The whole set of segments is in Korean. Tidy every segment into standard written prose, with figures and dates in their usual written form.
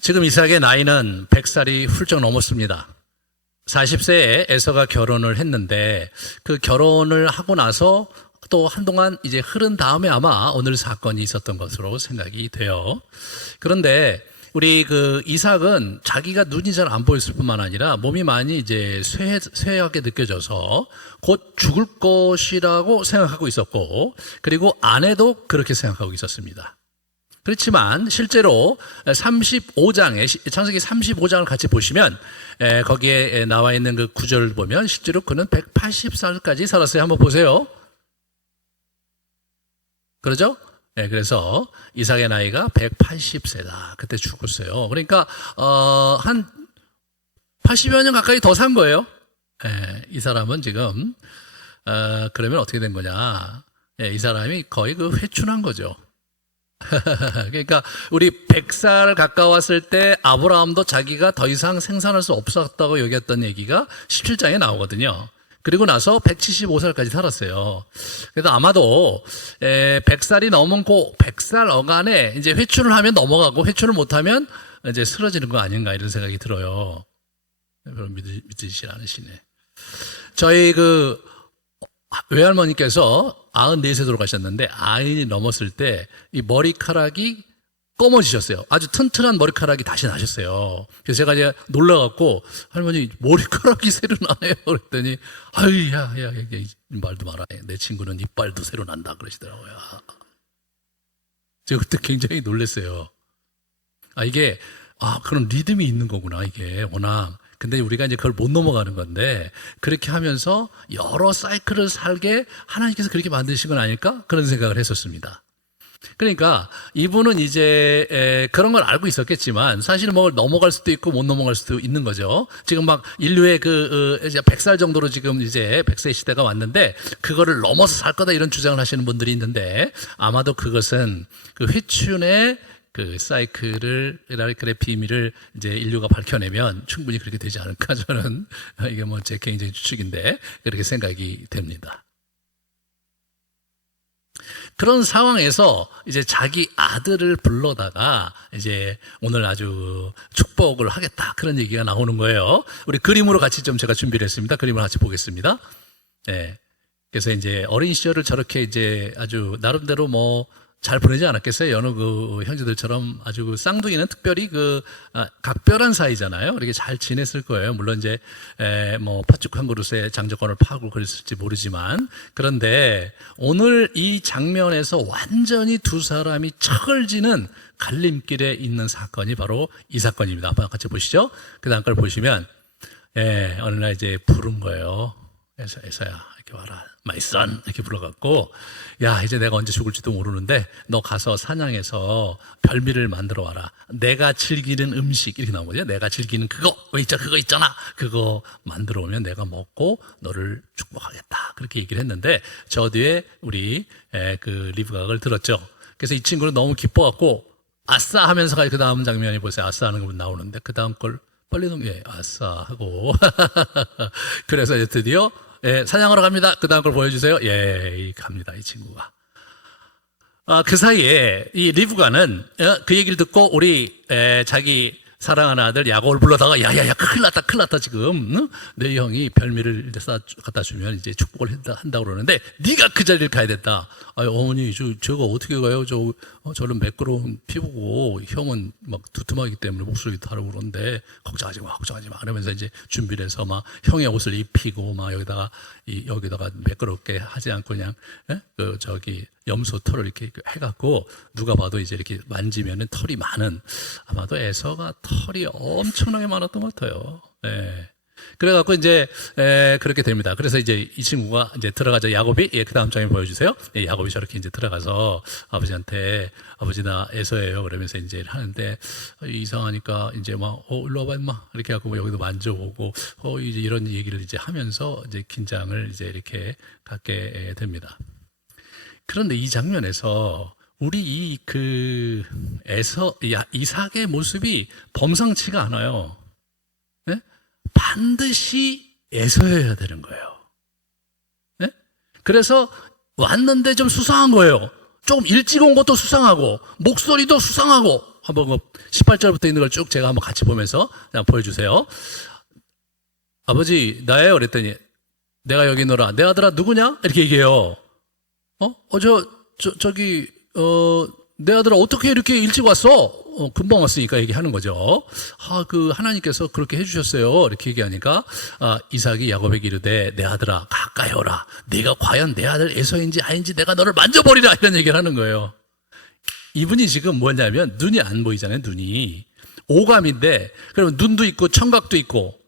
지금 이삭의 나이는 100살이 훌쩍 넘었습니다. 40세에 에서가 결혼을 했는데 그 결혼을 하고 나서 또 한동안 이제 흐른 다음에 아마 오늘 사건이 있었던 것으로 생각이 돼요. 그런데 우리 그 이삭은 자기가 눈이 잘 안 보였을 뿐만 아니라 몸이 많이 이제 쇠하게 느껴져서 곧 죽을 것이라고 생각하고 있었고, 그리고 아내도 그렇게 생각하고 있었습니다. 그렇지만 실제로 35장에 창세기 35장을 같이 보시면 거기에 나와 있는 그 구절을 보면 실제로 그는 180살까지 살았어요. 한번 보세요. 그러죠? 네, 그래서 이삭의 나이가 180세다. 그때 죽었어요. 그러니까 한 80여 년 가까이 더 산 거예요. 네, 이 사람은 지금 그러면 어떻게 된 거냐? 네, 이 사람이 거의 그 회춘한 거죠. 그러니까 우리 100살 가까웠을 때 아브라함도 자기가 더 이상 생산할 수 없었다고 여겼던 얘기가 17장에 나오거든요. 그리고 나서 175살까지 살았어요. 그래서 아마도 100살이 넘은 그 100살 어간에 이제 회춘을 하면 넘어가고 회춘을 못하면 이제 쓰러지는 거 아닌가 이런 생각이 들어요. 별로 믿으시지 않으시네. 저희 그 외할머니께서 94세 돌아가셨는데 90이 넘었을 때 이 머리카락이 검어지셨어요. 아주 튼튼한 머리카락이 다시 나셨어요. 그래서 제가 이제 놀라갖고 할머니 머리카락이 새로 나네요. 그랬더니 아유 야 말도 마라. 내 친구는 이빨도 새로 난다 그러시더라고요. 제가 그때 굉장히 놀랐어요. 이게 그런 리듬이 있는 거구나 이게 워낙. 근데 우리가 이제 그걸 못 넘어가는 건데 그렇게 하면서 여러 사이클을 살게 하나님께서 그렇게 만드신 건 아닐까? 그런 생각을 했었습니다. 그러니까 이분은 이제 그런 걸 알고 있었겠지만 사실은 뭐 넘어갈 수도 있고 못 넘어갈 수도 있는 거죠. 지금 막 인류의 이제 100살 정도로 지금 이제 100세 시대가 왔는데 그거를 넘어서 살 거다 이런 주장을 하시는 분들이 있는데 아마도 그것은 그 회춘의 그 사이클의 비밀을 이제 인류가 밝혀내면 충분히 그렇게 되지 않을까 저는 이게 뭐 제 개인적인 추측인데 그렇게 생각이 됩니다. 그런 상황에서 이제 자기 아들을 불러다가 이제 오늘 아주 축복을 하겠다 그런 얘기가 나오는 거예요. 우리 그림으로 같이 좀 제가 준비를 했습니다. 그림을 같이 보겠습니다. 네. 그래서 이제 어린 시절을 저렇게 이제 아주 나름대로 뭐 잘 보내지 않았겠어요? 여느 그 형제들처럼 아주 그 쌍둥이는 특별히 각별한 사이잖아요. 이렇게 잘 지냈을 거예요. 물론 이제 뭐 팥죽 한 그릇에 장조건을 파고 그랬을지 모르지만 그런데 오늘 이 장면에서 완전히 두 사람이 척을 지는 갈림길에 있는 사건이 바로 이 사건입니다. 한번 같이 보시죠. 그 다음 걸 보시면 어느 날 이제 부른 거예요. 에서야 이렇게 와라. My son 이렇게 불러갖고 야 이제 내가 언제 죽을지도 모르는데 너 가서 사냥해서 별미를 만들어 와라. 내가 즐기는 음식 이렇게 나오거든요. 내가 즐기는 그거 있잖아. 그거 만들어 오면 내가 먹고 너를 축복하겠다. 그렇게 얘기를 했는데 저 뒤에 우리 그 리브가가 그걸 들었죠. 그래서 이 친구는 너무 기뻐갖고 아싸 하면서 그 다음 장면이 보세요. 아싸 하는 거 나오는데 그 다음 걸 빨리 아싸 하고 그래서 이제 드디어 사냥하러 갑니다. 그 다음 걸 보여주세요. 갑니다. 이 친구가. 그 사이에 이 리브가는 그 얘기를 듣고 우리 자기 사랑하는 아들 야곱을 불러다가 야야야 큰일 났다 지금 응? 내 형이 별미를 갖다 주면 이제 축복을 한다고 그러는데 네가 그 자리를 가야 됐다. 어머니 저가 어떻게 가요? 저는 매끄러운 피부고 형은 막 두툼하기 때문에 목소리도 다르고 그런데 걱정하지 마 그러면서 이제 준비를 해서 막 형의 옷을 입히고 막 여기다가 매끄럽게 하지 않고 그냥 염소 털을 이렇게 해갖고 누가 봐도 이제 이렇게 만지면은 털이 많은 아마도 에서가 털이 엄청나게 많았던 것 같아요. 그래갖고 이제 그렇게 됩니다. 그래서 이제 이 친구가 이제 들어가죠. 야곱이 그 다음 장에 보여주세요. 야곱이 저렇게 이제 들어가서 아버지한테 아버지 나 에서예요. 그러면서 이제 하는데 이상하니까 이제 막 일로 와봐 임마 이렇게 하고 여기도 만져보고 이제 이런 얘기를 이제 하면서 이제 긴장을 이제 이렇게 갖게 됩니다. 그런데 이 장면에서 우리 이삭의 모습이 범상치가 않아요. 네? 반드시 에서여야 되는 거예요. 네? 그래서 왔는데 좀 수상한 거예요. 조금 일찍 온 것도 수상하고 목소리도 수상하고 한번 18절부터 있는 걸 쭉 제가 한번 같이 보면서 그냥 보여주세요. 아버지 나예요 그랬더니 내가 여기 있노라. 내 아들아 누구냐? 이렇게 얘기해요. 내 아들아 어떻게 이렇게 일찍 왔어? 금방 왔으니까 얘기하는 거죠. 하나님께서 그렇게 해주셨어요. 이렇게 얘기하니까, 이삭이 야곱에게 이르되, 내 아들아, 가까이 오라. 네가 과연 내 아들 에서인지 아닌지 내가 너를 만져버리라. 이런 얘기를 하는 거예요. 이분이 지금 뭐냐면, 눈이 안 보이잖아요, 눈이. 오감인데, 그러면 눈도 있고, 청각도 있고,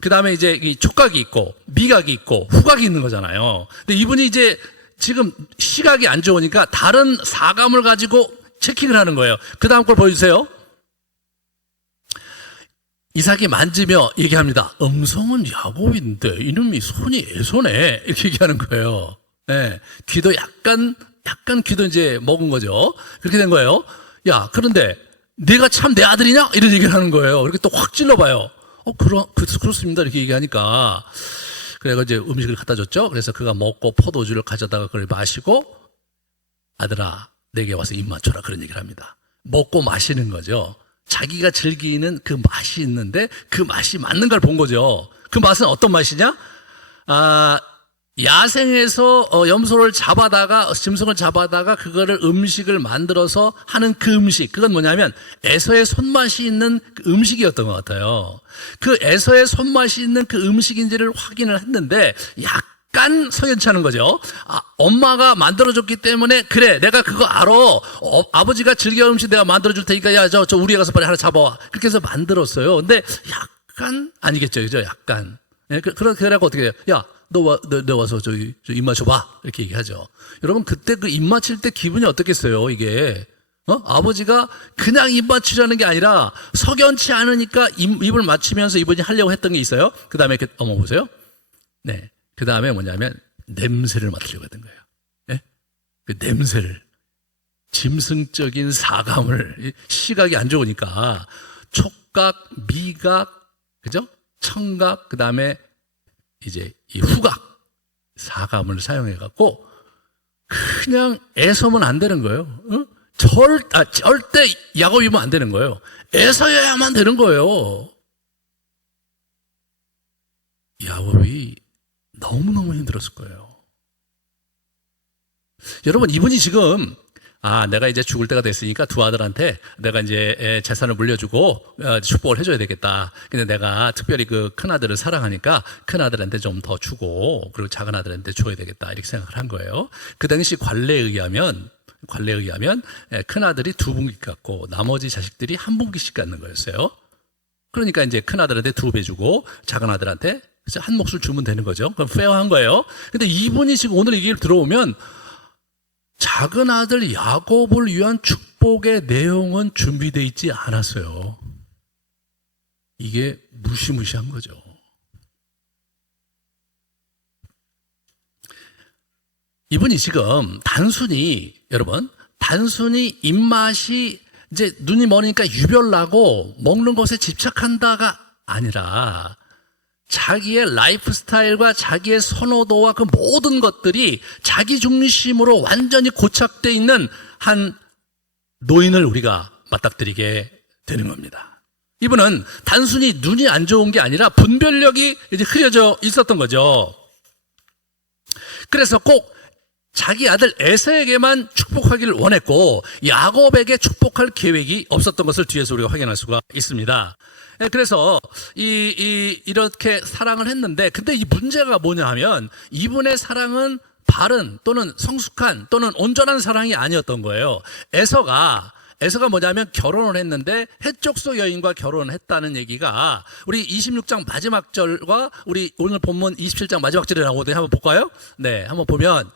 그 다음에 이제 이 촉각이 있고, 미각이 있고, 후각이 있는 거잖아요. 근데 이분이 이제 지금 시각이 안 좋으니까 다른 사감을 가지고 체킹을 하는 거예요. 그 다음 걸 보여주세요. 이삭이 만지며 얘기합니다. 음성은 야곱인데 이놈이 손이 에서네. 이렇게 얘기하는 거예요. 네. 귀도 약간 귀도 이제 먹은 거죠. 그렇게 된 거예요. 야, 그런데 내가 참 내 아들이냐? 이런 얘기를 하는 거예요. 이렇게 또 확 찔러봐요. 그렇습니다. 이렇게 얘기하니까. 그래서 이제 음식을 갖다 줬죠. 그래서 그가 먹고 포도주를 가져다가 그걸 마시고, 아들아, 내게 와서 입 맞춰라. 그런 얘기를 합니다. 먹고 마시는 거죠. 자기가 즐기는 그 맛이 있는데 그 맛이 맞는 걸 본 거죠. 그 맛은 어떤 맛이냐? 야생에서 염소를 잡아다가, 짐승을 잡아다가 그거를 음식을 만들어서 하는 그 음식. 그건 뭐냐면 에서의 손맛이 있는 그 음식이었던 것 같아요. 그 에서의 손맛이 있는 그 음식인지를 확인을 했는데 약간 석연치 않은 거죠. 엄마가 만들어줬기 때문에 그래 내가 그거 알아. 아버지가 즐겨 음식 내가 만들어줄 테니까 야 저 우리 애 가서 빨리 하나 잡아와. 그렇게 해서 만들었어요. 근데 약간 아니겠죠, 그죠? 약간. 예, 그래갖고 어떻게 해요? 야 너 와서 입 맞춰봐. 이렇게 얘기하죠. 여러분, 그때 그 입 맞힐 때 기분이 어떻겠어요, 이게? 아버지가 그냥 입 맞추려는 게 아니라 석연치 않으니까 입을 맞추면서 이분이 하려고 했던 게 있어요. 그 다음에, 어머, 보세요. 네. 그 다음에 뭐냐면, 냄새를 맡으려고 했던 거예요. 네? 그 냄새를. 짐승적인 사감을, 시각이 안 좋으니까, 촉각, 미각, 그죠? 청각, 그 다음에 이제 이 후각, 사감을 사용해갖고 그냥 애서면 안 되는 거예요. 절대 야곱이면 안 되는 거예요. 애서여야만 되는 거예요. 야곱이 너무너무 힘들었을 거예요. 여러분, 이분이 지금 내가 이제 죽을 때가 됐으니까 두 아들한테 내가 이제 재산을 물려주고 축복을 해줘야 되겠다. 근데 내가 특별히 그 큰 아들을 사랑하니까 큰 아들한테 좀 더 주고 그리고 작은 아들한테 줘야 되겠다. 이렇게 생각을 한 거예요. 그 당시 관례에 의하면 큰 아들이 2분기 갖고 나머지 자식들이 1분기씩 갖는 거였어요. 그러니까 이제 큰 아들한테 2배 주고 작은 아들한테 한 몫을 주면 되는 거죠. 그럼 페어한 거예요. 근데 이분이 지금 오늘 얘기를 들어오면 작은 아들 야곱을 위한 축복의 내용은 준비되어 있지 않았어요. 이게 무시무시한 거죠. 이분이 지금 단순히 입맛이 이제 눈이 머니까 유별나고 먹는 것에 집착한다가 아니라 자기의 라이프 스타일과 자기의 선호도와 그 모든 것들이 자기 중심으로 완전히 고착되어 있는 한 노인을 우리가 맞닥뜨리게 되는 겁니다. 이분은 단순히 눈이 안 좋은 게 아니라 분별력이 이제 흐려져 있었던 거죠. 그래서 꼭 자기 아들 에서에게만 축복하기를 원했고 야곱에게 축복할 계획이 없었던 것을 뒤에서 우리가 확인할 수가 있습니다. 그래서 이렇게 사랑을 했는데, 근데 이 문제가 뭐냐 하면 이분의 사랑은 바른 또는 성숙한 또는 온전한 사랑이 아니었던 거예요. 에서가 뭐냐면 결혼을 했는데 헷족소 여인과 결혼을 했다는 얘기가 우리 26장 마지막 절과 우리 오늘 본문 27장 마지막 절에 나오거든요. 한번 볼까요? 네, 한번 보면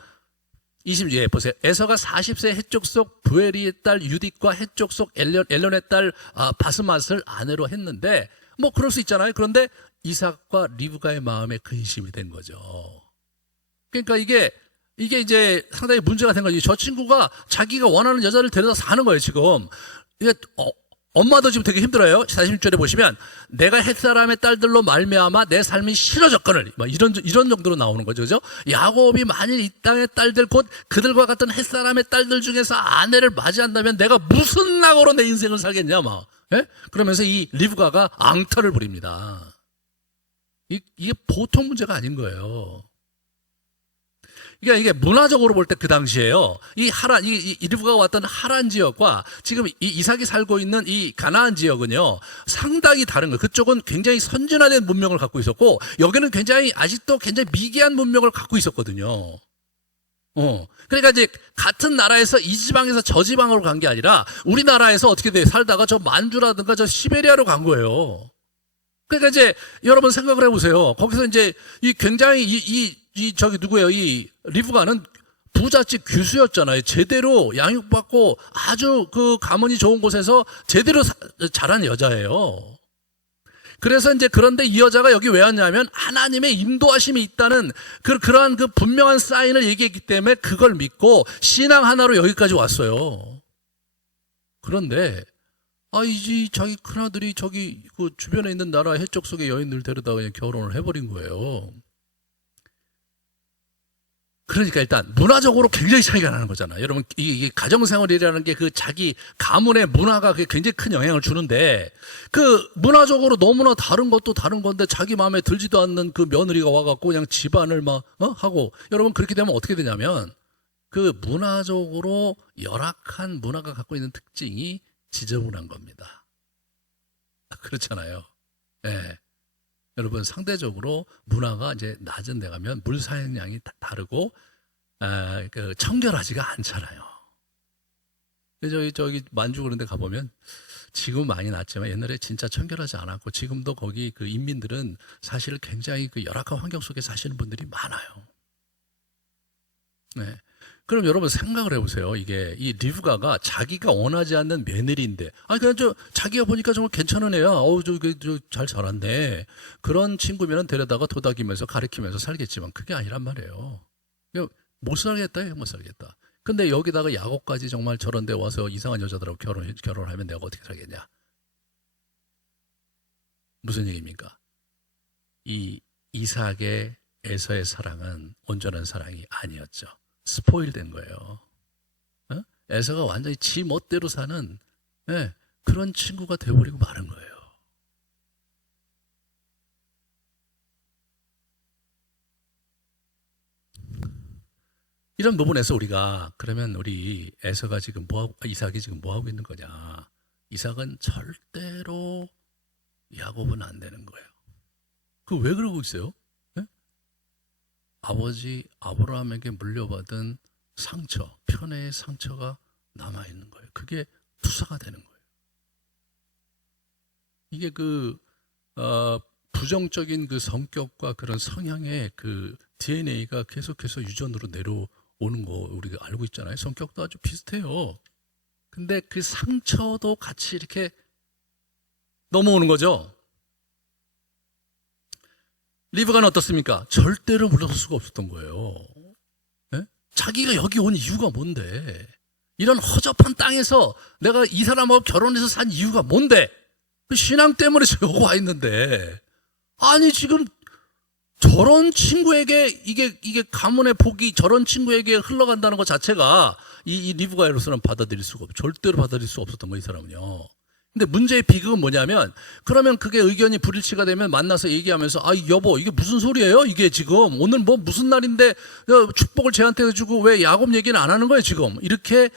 20에 보세요. 에서가 40세 헷족속 부에리의 딸 유딕과 헷족속 엘론의 딸 바스맛을 아내로 했는데 뭐 그럴 수 있잖아요. 그런데 이삭과 리브가의 마음에 근심이 된 거죠. 그러니까 이게 이제 상당히 문제가 된 거죠. 저 친구가 자기가 원하는 여자를 데려다 사는 거예요, 지금. 이게 엄마도 지금 되게 힘들어요. 46절에 보시면 내가 햇사람의 딸들로 말미암아 내 삶이 싫어졌거늘, 이런 정도로 나오는 거죠. 그죠? 야곱이 만일 이 땅의 딸들 곧 그들과 같은 햇사람의 딸들 중에서 아내를 맞이한다면 내가 무슨 낙오로 내 인생을 살겠냐 막. 예? 그러면서 이 리브가가 앙탈을 부립니다. 이게 보통 문제가 아닌 거예요. 그러니까 이게 문화적으로 볼 때 그 당시에요. 이 리브가가 왔던 하란 지역과 지금 이 이삭이 살고 있는 이 가나안 지역은요, 상당히 다른 거예요. 그쪽은 굉장히 선진화된 문명을 갖고 있었고, 여기는 아직도 굉장히 미개한 문명을 갖고 있었거든요. 그러니까 이제 같은 나라에서 이 지방에서 저 지방으로 간 게 아니라 우리나라에서 어떻게 돼? 살다가 저 만주라든가 저 시베리아로 간 거예요. 그러니까 이제 여러분 생각을 해보세요. 거기서 이제 이 굉장히 저기 누구예요? 이 리브가는 부잣집 교수였잖아요. 제대로 양육받고 아주 그 가문이 좋은 곳에서 제대로 자란 여자예요. 그래서 이제 그런데 이 여자가 여기 왜 왔냐면 하나님의 인도하심이 있다는 그러한 그 분명한 사인을 얘기했기 때문에 그걸 믿고 신앙 하나로 여기까지 왔어요. 그런데 이제 자기 큰아들이 저기 그 주변에 있는 나라 해적 속의 여인들 데려다가 그냥 결혼을 해버린 거예요. 그러니까 일단 문화적으로 굉장히 차이가 나는 거잖아요. 여러분, 이게 가정생활이라는 게 그 자기 가문의 문화가 굉장히 큰 영향을 주는데, 그 문화적으로 너무나 다른 것도 다른 건데 자기 마음에 들지도 않는 그 며느리가 와갖고 그냥 집안을 하고, 여러분 그렇게 되면 어떻게 되냐면 그 문화적으로 열악한 문화가 갖고 있는 특징이 지저분한 겁니다. 그렇잖아요. 예. 여러분 상대적으로 문화가 이제 낮은 데 가면 물 사용량이 다르고 청결하지가 않잖아요. 저기 만주 그런 데 가보면 지금 많이 낮지만 옛날에 진짜 청결하지 않았고, 지금도 거기 그 인민들은 사실 굉장히 그 열악한 환경 속에 사시는 분들이 많아요. 네. 그럼 여러분 생각을 해보세요. 이 리브가가 자기가 원하지 않는 며느리인데, 그냥 자기가 보니까 정말 괜찮은 애야. 잘 자랐네. 그런 친구면 데려다가 도닥이면서 가르치면서 살겠지만 그게 아니란 말이에요. 못 살겠다, 못 살겠다. 근데 여기다가 야곱까지 정말 저런 데 와서 이상한 여자들하고 결혼하면 내가 어떻게 살겠냐. 무슨 얘기입니까? 이 이삭의 에서의 사랑은 온전한 사랑이 아니었죠. 스포일 된 거예요. 에서가 완전히 지 멋대로 사는 그런 친구가 되어버리고 마는 거예요. 이런 부분에서 우리가 그러면 우리 에서가 지금 이삭이 지금 뭐 하고 있는 거냐? 이삭은 절대로 야곱은 안 되는 거예요. 그 왜 그러고 있어요? 아버지 아브라함에게 물려받은 상처, 편애의 상처가 남아있는 거예요. 그게 투사가 되는 거예요. 이게 부정적인 그 성격과 그런 성향의 그 DNA가 계속해서 유전으로 내려오는 거 우리가 알고 있잖아요. 성격도 아주 비슷해요. 근데 그 상처도 같이 이렇게 넘어오는 거죠. 리브가는 어떻습니까? 절대로 물러설 수가 없었던 거예요. 네? 자기가 여기 온 이유가 뭔데? 이런 허접한 땅에서 내가 이 사람하고 결혼해서 산 이유가 뭔데? 신앙 때문에 여기 와 있는데, 아니 지금 저런 친구에게 이게 가문의 복이 저런 친구에게 흘러간다는 것 자체가 이 리브가로서는 받아들일 수가 절대로 받아들일 수 없었던 거예요, 이 사람은요. 근데 문제의 비극은 뭐냐면, 그러면 그게 의견이 불일치가 되면 만나서 얘기하면서 여보 이게 무슨 소리예요? 이게 지금 오늘 무슨 날인데 축복을 쟤한테 해주고 왜 야곱 얘기는 안 하는 거예요 지금? 이렇게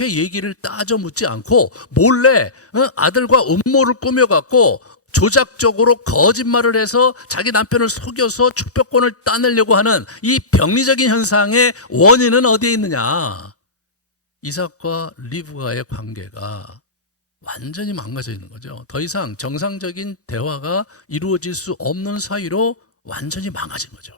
얘기를 따져 묻지 않고 몰래 아들과 음모를 꾸며갖고 조작적으로 거짓말을 해서 자기 남편을 속여서 축복권을 따내려고 하는 이 병리적인 현상의 원인은 어디에 있느냐? 이삭과 리브가의 관계가 완전히 망가져 있는 거죠. 더 이상 정상적인 대화가 이루어질 수 없는 사이로 완전히 망가진 거죠.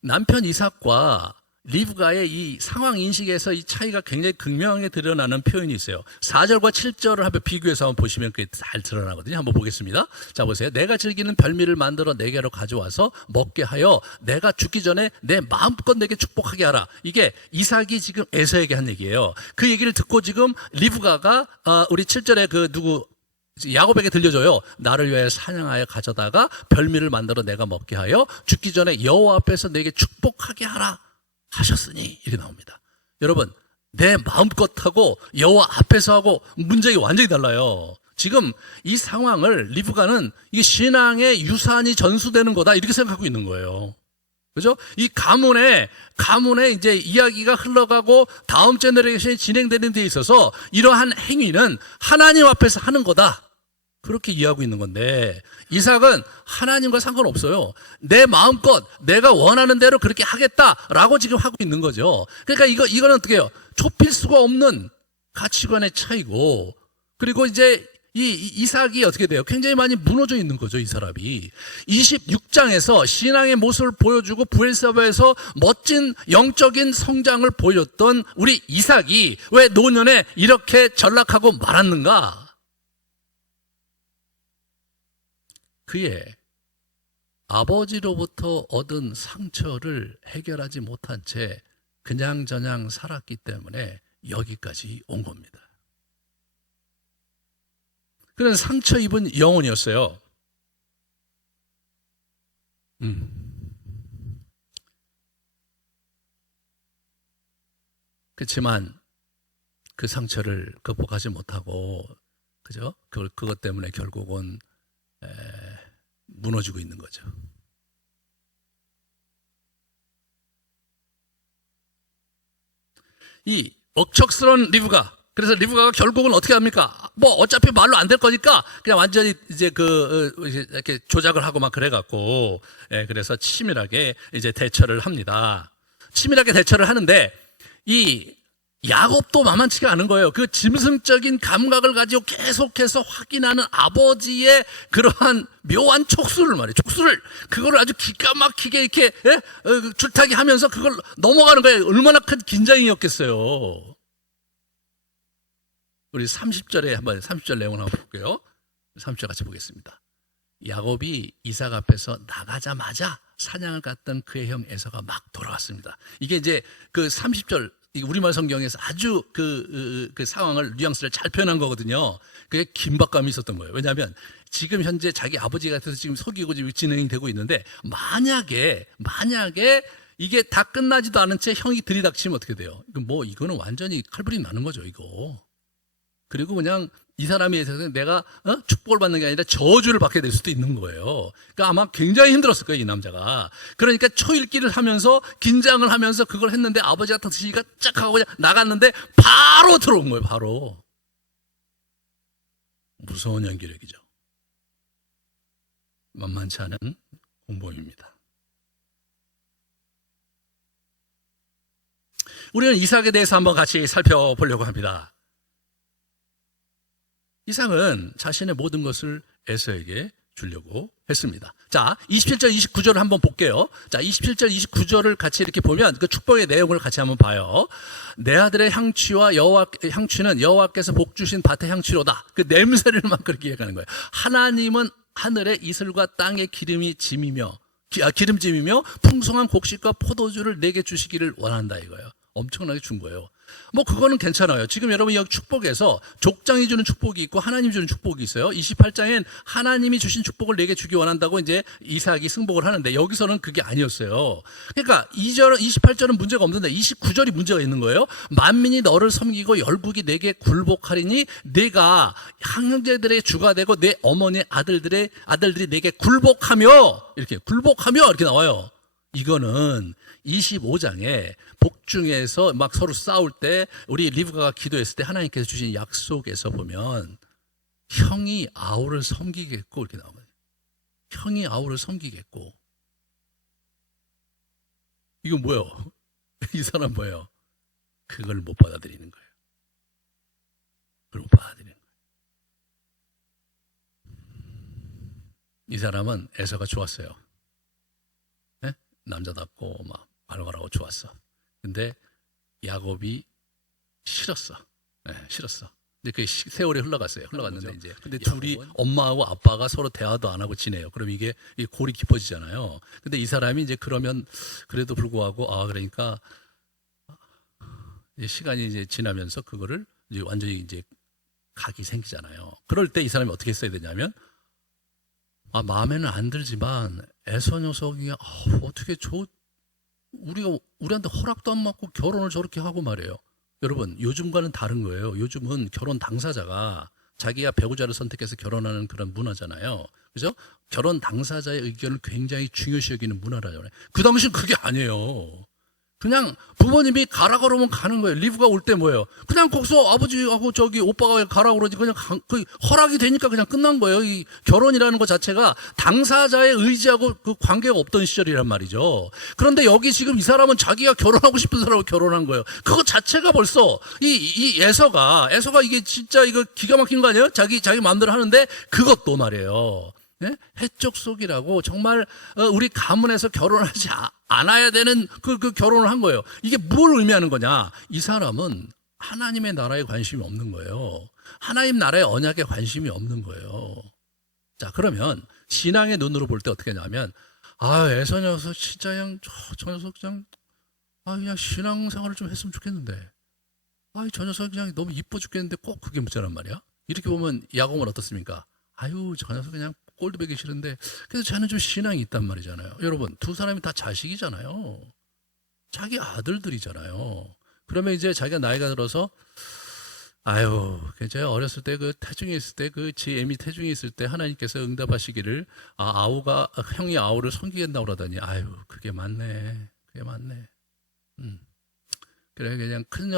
남편 이삭과 리브가의 이 상황 인식에서 이 차이가 굉장히 극명하게 드러나는 표현이 있어요. 4절과 7절을 한번 비교해서 한번 보시면 그게 잘 드러나거든요. 한번 보겠습니다. 자, 보세요. 내가 즐기는 별미를 만들어 내게로 가져와서 먹게 하여 내가 죽기 전에 내 마음껏 내게 축복하게 하라. 이게 이삭이 지금 에서에게 한 얘기예요. 그 얘기를 듣고 지금 리브가가 우리 7절에 야곱에게 들려줘요. 나를 위하여 사냥하여 가져다가 별미를 만들어 내가 먹게 하여 죽기 전에 여호와 앞에서 내게 축복하게 하라 하셨으니, 이렇게 나옵니다. 여러분, 내 마음껏 하고 여호와 앞에서 하고 문제가 완전히 달라요. 지금 이 상황을 리브가는 이게 신앙의 유산이 전수되는 거다, 이렇게 생각하고 있는 거예요. 그죠? 이 가문에 이제 이야기가 흘러가고 다음 제너레이션이 진행되는 데 있어서 이러한 행위는 하나님 앞에서 하는 거다, 그렇게 이해하고 있는 건데, 이삭은 하나님과 상관없어요. 내 마음껏 내가 원하는 대로 그렇게 하겠다라고 지금 하고 있는 거죠. 그러니까 이거는 어떻게 해요? 좁힐 수가 없는 가치관의 차이고, 그리고 이제 이삭이 어떻게 돼요? 굉장히 많이 무너져 있는 거죠, 이 사람이. 26장에서 신앙의 모습을 보여주고 부엘세바에서 멋진 영적인 성장을 보였던 우리 이삭이 왜 노년에 이렇게 전락하고 말았는가? 그의 아버지로부터 얻은 상처를 해결하지 못한 채 그냥저냥 살았기 때문에 여기까지 온 겁니다. 그런 상처 입은 영혼이었어요. 그렇지만 그 상처를 극복하지 못하고, 그죠? 그것 때문에 결국은 무너지고 있는 거죠. 이 억척스러운 리브가, 그래서 리브가가 결국은 어떻게 합니까? 뭐 어차피 말로 안 될 거니까 그냥 완전히 이제 이렇게 조작을 하고 막 그래갖고, 그래서 치밀하게 이제 대처를 합니다. 치밀하게 대처를 하는데 이 야곱도 만만치가 않은 거예요. 그 짐승적인 감각을 가지고 계속해서 확인하는 아버지의 그러한 묘한 촉수를 말이에요. 촉수를, 그거를 아주 기가 막히게 이렇게 줄타기 하면서 그걸 넘어가는 거예요. 얼마나 큰 긴장이었겠어요. 우리 30절 내용을 한번 볼게요. 30절 같이 보겠습니다. 야곱이 이삭 앞에서 나가자마자 사냥을 갔던 그의 형 에서가 막 돌아왔습니다. 이게 이제 그 30절 우리말 성경에서 아주 그 상황을, 뉘앙스를 잘 표현한 거거든요. 그게 긴박감이 있었던 거예요. 왜냐하면 지금 현재 자기 아버지 같아서 지금 속이고 지금 진행이 되고 있는데, 만약에 이게 다 끝나지도 않은 채 형이 들이닥치면 어떻게 돼요? 이거는 완전히 칼불이 나는 거죠, 이거. 그리고 그냥 이 사람에 있어서 내가 축복을 받는 게 아니라 저주를 받게 될 수도 있는 거예요. 그러니까 아마 굉장히 힘들었을 거예요, 이 남자가. 그러니까 초읽기를 하면서 긴장을 하면서 그걸 했는데 아버지 같은 시기가 쫙 하고 그냥 나갔는데 바로 들어온 거예요, 바로. 무서운 연기력이죠. 만만치 않은 공범입니다. 우리는 이삭에 대해서 한번 같이 살펴보려고 합니다. 이삭은 자신의 모든 것을 에서에게 주려고 했습니다. 자, 27절, 29절을 한번 볼게요. 자, 27절, 29절을 같이 이렇게 보면 그 축복의 내용을 같이 한번 봐요. 내 아들의 향취는 여호와께서 복 주신 밭의 향취로다. 그 냄새를 막 그렇게 얘기하는 거예요. 하나님은 하늘의 이슬과 땅의 기름짐이며 풍성한 곡식과 포도주를 내게 주시기를 원한다, 이거예요. 엄청나게 준 거예요. 그거는 괜찮아요. 지금 여러분 여기 축복에서 족장이 주는 축복이 있고 하나님이 주는 축복이 있어요. 28장엔 하나님이 주신 축복을 내게 주기 원한다고 이제 이삭이 승복을 하는데, 여기서는 그게 아니었어요. 그러니까 28절은 문제가 없는데 29절이 문제가 있는 거예요. 만민이 너를 섬기고 열국이 내게 굴복하리니 내가 형제들의 주가 되고 내 어머니의 아들들이 내게 굴복하며, 이렇게 나와요. 이거는 25장에 복중에서 막 서로 싸울 때 우리 리브가가 기도했을 때 하나님께서 주신 약속에서 보면 형이 아우를 섬기겠고 이렇게 나와요. 형이 아우를 섬기겠고. 이거 뭐예요? 이 사람 뭐예요? 그걸 못 받아들이는 거예요. 그걸 못 받아들이는 거예요. 이 사람은 에서가 좋았어요. 네? 남자답고 막 발발하고 좋았어. 근데 야곱이 싫었어. 네, 싫었어. 근데 그 세월이 흘러갔는데 이제 근데 둘이 엄마하고 아빠가 서로 대화도 안 하고 지내요. 그럼 이게 골이 깊어지잖아요. 근데 이 사람이 이제 그러면 그래도 불구하고 그러니까 시간이 이제 지나면서 그거를 이제 완전히 이제 각이 생기잖아요. 그럴 때 이 사람이 어떻게 했어야 되냐면 마음에는 안 들지만 에서 녀석이 어떻게 우리한테 허락도 안 받고 결혼을 저렇게 하고 말이에요. 여러분, 요즘과는 다른 거예요. 요즘은 결혼 당사자가 자기가 배우자를 선택해서 결혼하는 그런 문화잖아요. 그죠? 결혼 당사자의 의견을 굉장히 중요시 여기는 문화라잖아요. 그 당시는 그게 아니에요. 그냥 부모님이 가라 그러면 가는 거예요. 리브가 올 때 뭐예요? 그냥 거기서 아버지하고 오빠가 가라 그러지 그냥 허락이 되니까 그냥 끝난 거예요. 이 결혼이라는 것 자체가 당사자의 의지하고 그 관계가 없던 시절이란 말이죠. 그런데 여기 지금 이 사람은 자기가 결혼하고 싶은 사람하고 결혼한 거예요. 그거 자체가 벌써 이 에서가 이게 진짜 이거 기가 막힌 거 아니에요? 자기 마음대로 하는데 그것도 말이에요. 네? 해적속이라고 정말 우리 가문에서 결혼하지 않아야 되는 그 결혼을 한 거예요. 이게 뭘 의미하는 거냐? 이 사람은 하나님의 나라에 관심이 없는 거예요. 하나님 나라의 언약에 관심이 없는 거예요. 자, 그러면 신앙의 눈으로 볼 때 어떻게 하냐면 에서 녀석 진짜 그냥 저 녀석 그냥 신앙생활을 좀 했으면 좋겠는데 저 녀석 그냥 너무 이뻐 죽겠는데 꼭 그게 문제란 말이야. 이렇게 보면 야곱은 어떻습니까? 저 녀석 그냥 꼴드배기 싫은데 그래서 쟤는 좀 신앙이 있단 말이잖아요. 여러분, 두 사람이 다 자식이잖아요. 자기 아들들이잖아요. 그러면 이제 자기가 나이가 들어서 제가 어렸을 때 태중에 있을 때 지 애미 태중에 있을 때 하나님께서 응답하시기를 형이 아우를 섬기겠다고 그러더니 그게 맞네. 그래 그냥 큰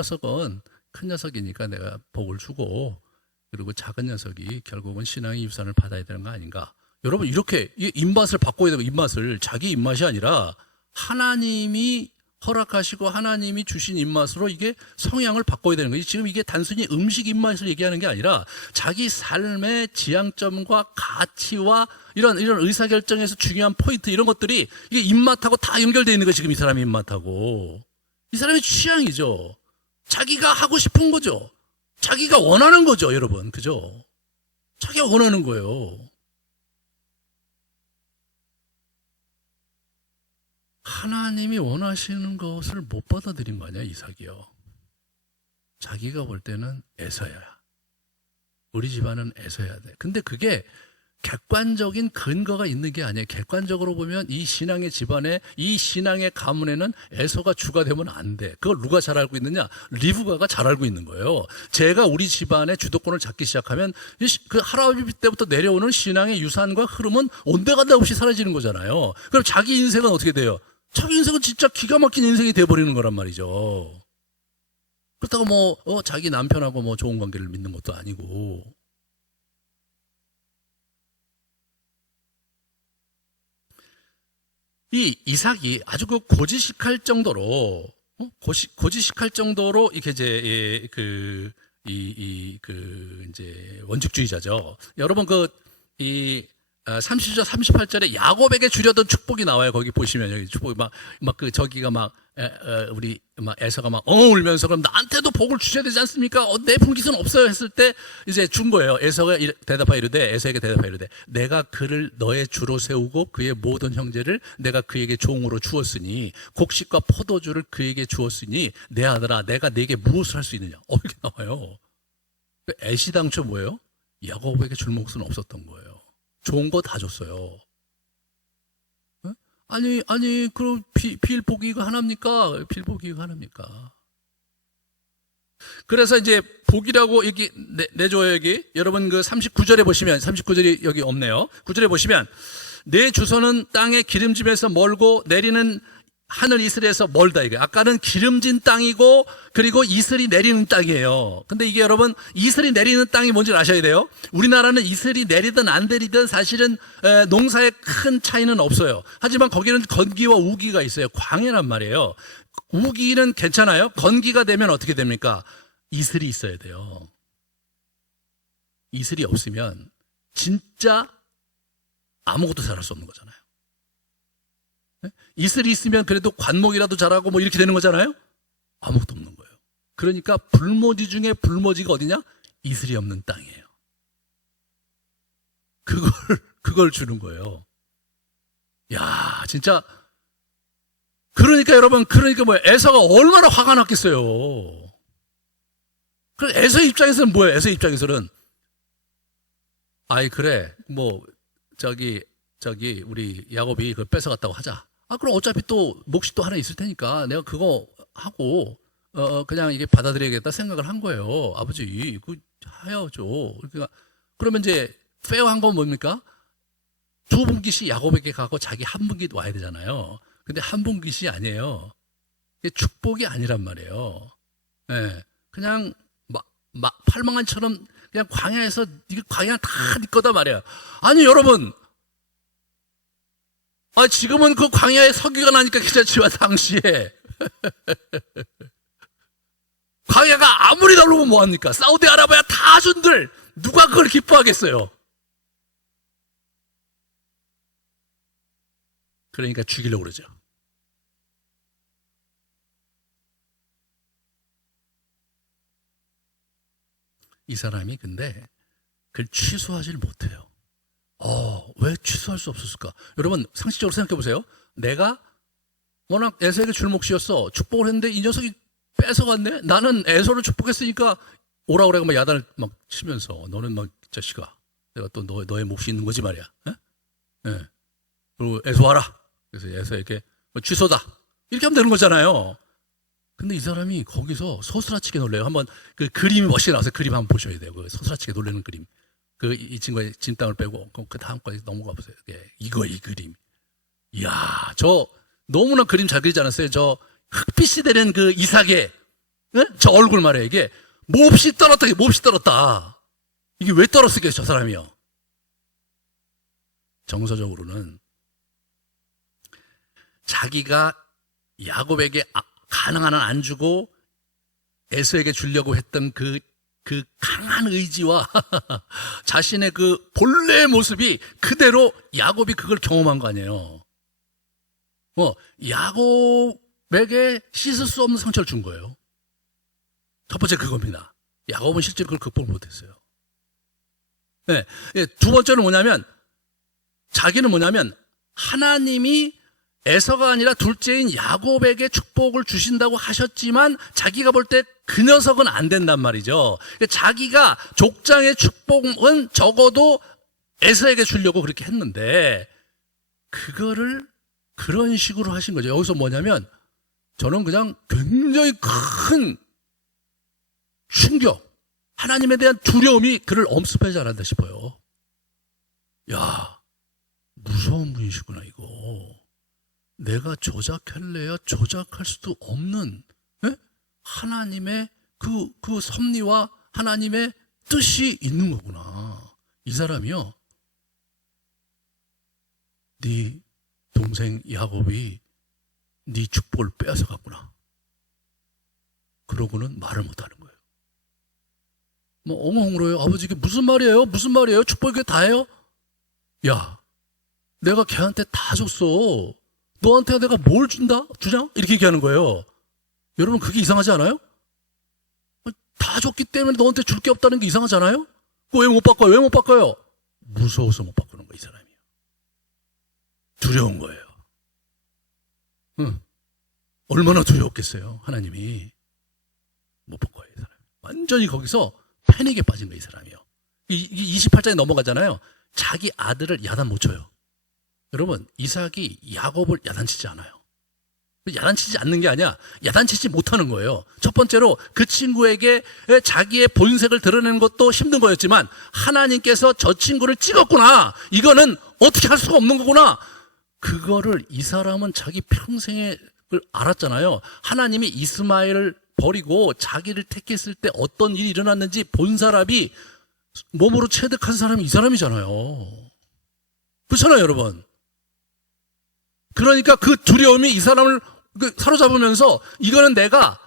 녀석이니까 내가 복을 주고 그리고 작은 녀석이 결국은 신앙의 유산을 받아야 되는 거 아닌가. 여러분, 이렇게 입맛을 바꿔야 되고 입맛을 자기 입맛이 아니라 하나님이 허락하시고 하나님이 주신 입맛으로 이게 성향을 바꿔야 되는 거예요. 지금 이게 단순히 음식 입맛을 얘기하는 게 아니라 자기 삶의 지향점과 가치와 이런 의사결정에서 중요한 포인트 이런 것들이 이게 입맛하고 다 연결되어 있는 거예요. 지금 이 사람의 입맛하고. 이 사람의 취향이죠. 자기가 하고 싶은 거죠. 자기가 원하는 거죠, 여러분. 그죠? 자기가 원하는 거예요. 하나님이 원하시는 것을 못 받아들인 거 아니야, 이삭이요. 자기가 볼 때는 에서야. 우리 집안은 에서야 돼. 근데 그게 객관적인 근거가 있는 게 아니에요. 객관적으로 보면 이 신앙의 집안에, 이 신앙의 가문에는 에서가 주가 되면 안 돼. 그걸 누가 잘 알고 있느냐? 리브가가 잘 알고 있는 거예요. 제가 우리 집안의 주도권을 잡기 시작하면 그 할아버지 때부터 내려오는 신앙의 유산과 흐름은 온데간데 없이 사라지는 거잖아요. 그럼 자기 인생은 어떻게 돼요? 자기 인생은 진짜 기가 막힌 인생이 돼버리는 거란 말이죠. 그렇다고 자기 남편하고 좋은 관계를 믿는 것도 아니고. 이 이삭이 아주 고지식할 정도로 이렇게 이제 이제 원칙주의자죠. 여러분 30절 38절에 야곱에게 주려던 축복이 나와요. 거기 보시면 여기 축복이 우리 에서가 울면서 그럼 나한테도 복을 주셔야 되지 않습니까? 내 분깃은 없어요 했을 때 이제 준 거예요. 에서에게 대답하여 이르되 내가 그를 너의 주로 세우고 그의 모든 형제를 내가 그에게 종으로 주었으니 곡식과 포도주를 그에게 주었으니 내 아들아 내가 네게 무엇을 할 수 있느냐. 이렇게 나와요. 에시 당초 뭐예요? 야곱에게 줄 몫은 없었던 거예요. 좋은 거 다 줬어요. 아니, 그럼 빌복이가 하나입니까? 빌복이가 하나입니까? 그래서 이제 복이라고 여기 내줘요, 여기. 여러분 39절에 보시면, 39절이 여기 없네요. 9절에 보시면, 내 주소는 땅의 기름짐에서 멀고 내리는 하늘 이슬에서 멀다 이게. 아까는 기름진 땅이고 그리고 이슬이 내리는 땅이에요. 근데 이게 여러분 이슬이 내리는 땅이 뭔지 아셔야 돼요. 우리나라는 이슬이 내리든 안 내리든 사실은 농사에 큰 차이는 없어요. 하지만 거기는 건기와 우기가 있어요. 광해란 말이에요. 우기는 괜찮아요. 건기가 되면 어떻게 됩니까? 이슬이 있어야 돼요. 이슬이 없으면 진짜 아무것도 자랄 수 없는 거잖아요. 이슬이 있으면 그래도 관목이라도 자라고 이렇게 되는 거잖아요. 아무것도 없는 거예요. 그러니까 불모지 중에 불모지가 어디냐? 이슬이 없는 땅이에요. 그걸 주는 거예요. 야, 진짜. 그러니까 여러분, 뭐 에서가 얼마나 화가 났겠어요. 그 에서 입장에서는 뭐예요? 에서 입장에서는 아이 그래 우리 야곱이 그걸 뺏어갔다고 하자. 그럼 어차피 또 몫이 또 하나 있을 테니까 내가 그거 하고 그냥 이게 받아들여야겠다 생각을 한 거예요. 아버지 그 하여줘. 그러니까 그러면 이제 페어한 건 뭡니까? 두 분깃이 야곱에게 가고 자기 한 분깃 와야 되잖아요. 근데 한 분깃이 아니에요. 이게 축복이 아니란 말이에요. 예, 그냥 팔망한처럼 그냥 광야에서 이거 광야 다 네 거다 말이야. 아니 여러분, 지금은 그 광야에 서기가 나니까 괜찮지만 당시에 광야가 아무리 넓으면 뭐합니까? 사우디아라비아 다준들 누가 그걸 기뻐하겠어요? 그러니까 죽이려고 그러죠. 이 사람이 근데 그걸 취소하지를 못해요. 왜 취소할 수 없었을까? 여러분 상식적으로 생각해 보세요. 내가 워낙 에서에게 줄목시였어. 축복을 했는데 이 녀석이 뺏어갔네. 나는 에서를 축복했으니까 오라 그래가 막 야단을 막 치면서 너는 막 자식아, 내가 또 너의 몫이 있는 거지 말이야. 예? 그리고 에서 와라. 그래서 에서에게 취소다. 이렇게 하면 되는 거잖아요. 근데 이 사람이 거기서 소스라치게 놀래요. 한번 그 그림이 멋있게 나와서 그림 한번 보셔야 돼요. 그 소스라치게 놀라는 그림. 이 친구의 진 땅을 빼고 그 다음 거에 넘어가 보세요. 이 그림. 이야, 저 너무나 그림 잘 그리지 않았어요? 저 흑빛이 되는 그 이삭의 저 얼굴 말이에요. 이게 몹시 떨었다. 이게 왜 떨었을까요, 저 사람이요? 정서적으로는 자기가 야곱에게 가능한 한 안 주고 에서에게 주려고 했던 그 강한 의지와 자신의 그 본래의 모습이 그대로 야곱이 그걸 경험한 거 아니에요. 야곱에게 씻을 수 없는 상처를 준 거예요. 첫 번째 그겁니다. 야곱은 실제로 그걸 극복을 못했어요. 네. 두 번째는 뭐냐면 자기는 하나님이 에서가 아니라 둘째인 야곱에게 축복을 주신다고 하셨지만 자기가 볼 때 그 녀석은 안 된단 말이죠. 자기가 족장의 축복은 적어도 에서에게 주려고 그렇게 했는데 그거를 그런 식으로 하신 거죠. 여기서 뭐냐면 저는 그냥 굉장히 큰 충격, 하나님에 대한 두려움이 그를 엄습하지 않았나 싶어요. 야, 무서운 분이시구나 이거. 내가 조작할래야 조작할 수도 없는 하나님의 그 섭리와 하나님의 뜻이 있는 거구나. 이 사람이요, 네 동생 야곱이 네 축복을 빼앗아 갔구나. 그러고는 말을 못하는 거예요. 엉엉 울어요. 아버지 이게 무슨 말이에요? 축복 이게 다예요? 야, 내가 걔한테 다 줬어. 너한테 내가 뭘 주냐? 이렇게 얘기하는 거예요. 여러분 그게 이상하지 않아요? 다 줬기 때문에 너한테 줄 게 없다는 게 이상하지 않아요? 왜 못 바꿔요? 무서워서 못 바꾸는 거예요, 이 사람이요. 두려운 거예요. 얼마나 두려웠겠어요, 하나님이. 못 바꿔요, 이 사람. 완전히 거기서 패닉에 빠진 거예요, 이 사람이요. 이 28장에 넘어가잖아요. 자기 아들을 야단 못 쳐요. 여러분, 이삭이 야곱을 야단치지 않아요. 야단치지 않는 게 아니야. 야단치지 못하는 거예요. 첫 번째로 그 친구에게 자기의 본색을 드러내는 것도 힘든 거였지만 하나님께서 저 친구를 찍었구나. 이거는 어떻게 할 수가 없는 거구나. 그거를 이 사람은 자기 평생에 알았잖아요. 하나님이 이스마엘을 버리고 자기를 택했을 때 어떤 일이 일어났는지 본 사람이 몸으로 체득한 사람이 이 사람이잖아요. 그렇잖아요, 여러분. 그러니까 그 두려움이 이 사람을 사로잡으면서 이거는 내가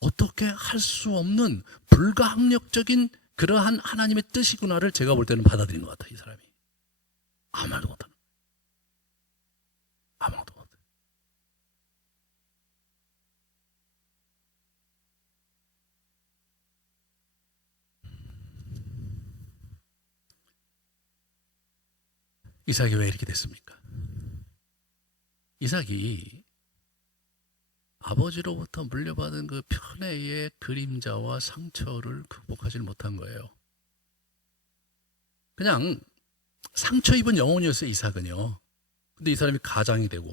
어떻게 할 수 없는 불가항력적인 그러한 하나님의 뜻이구나를 제가 볼 때는 받아들인 것 같아요, 이 사람이. 아무 말도 못하는. 아무것도 못해. 이삭이 왜 이렇게 됐습니까? 이삭이 아버지로부터 물려받은 그 편애의 그림자와 상처를 극복하지 못한 거예요. 그냥 상처 입은 영혼이었어요, 이삭은요. 근데 이 사람이 가장이 되고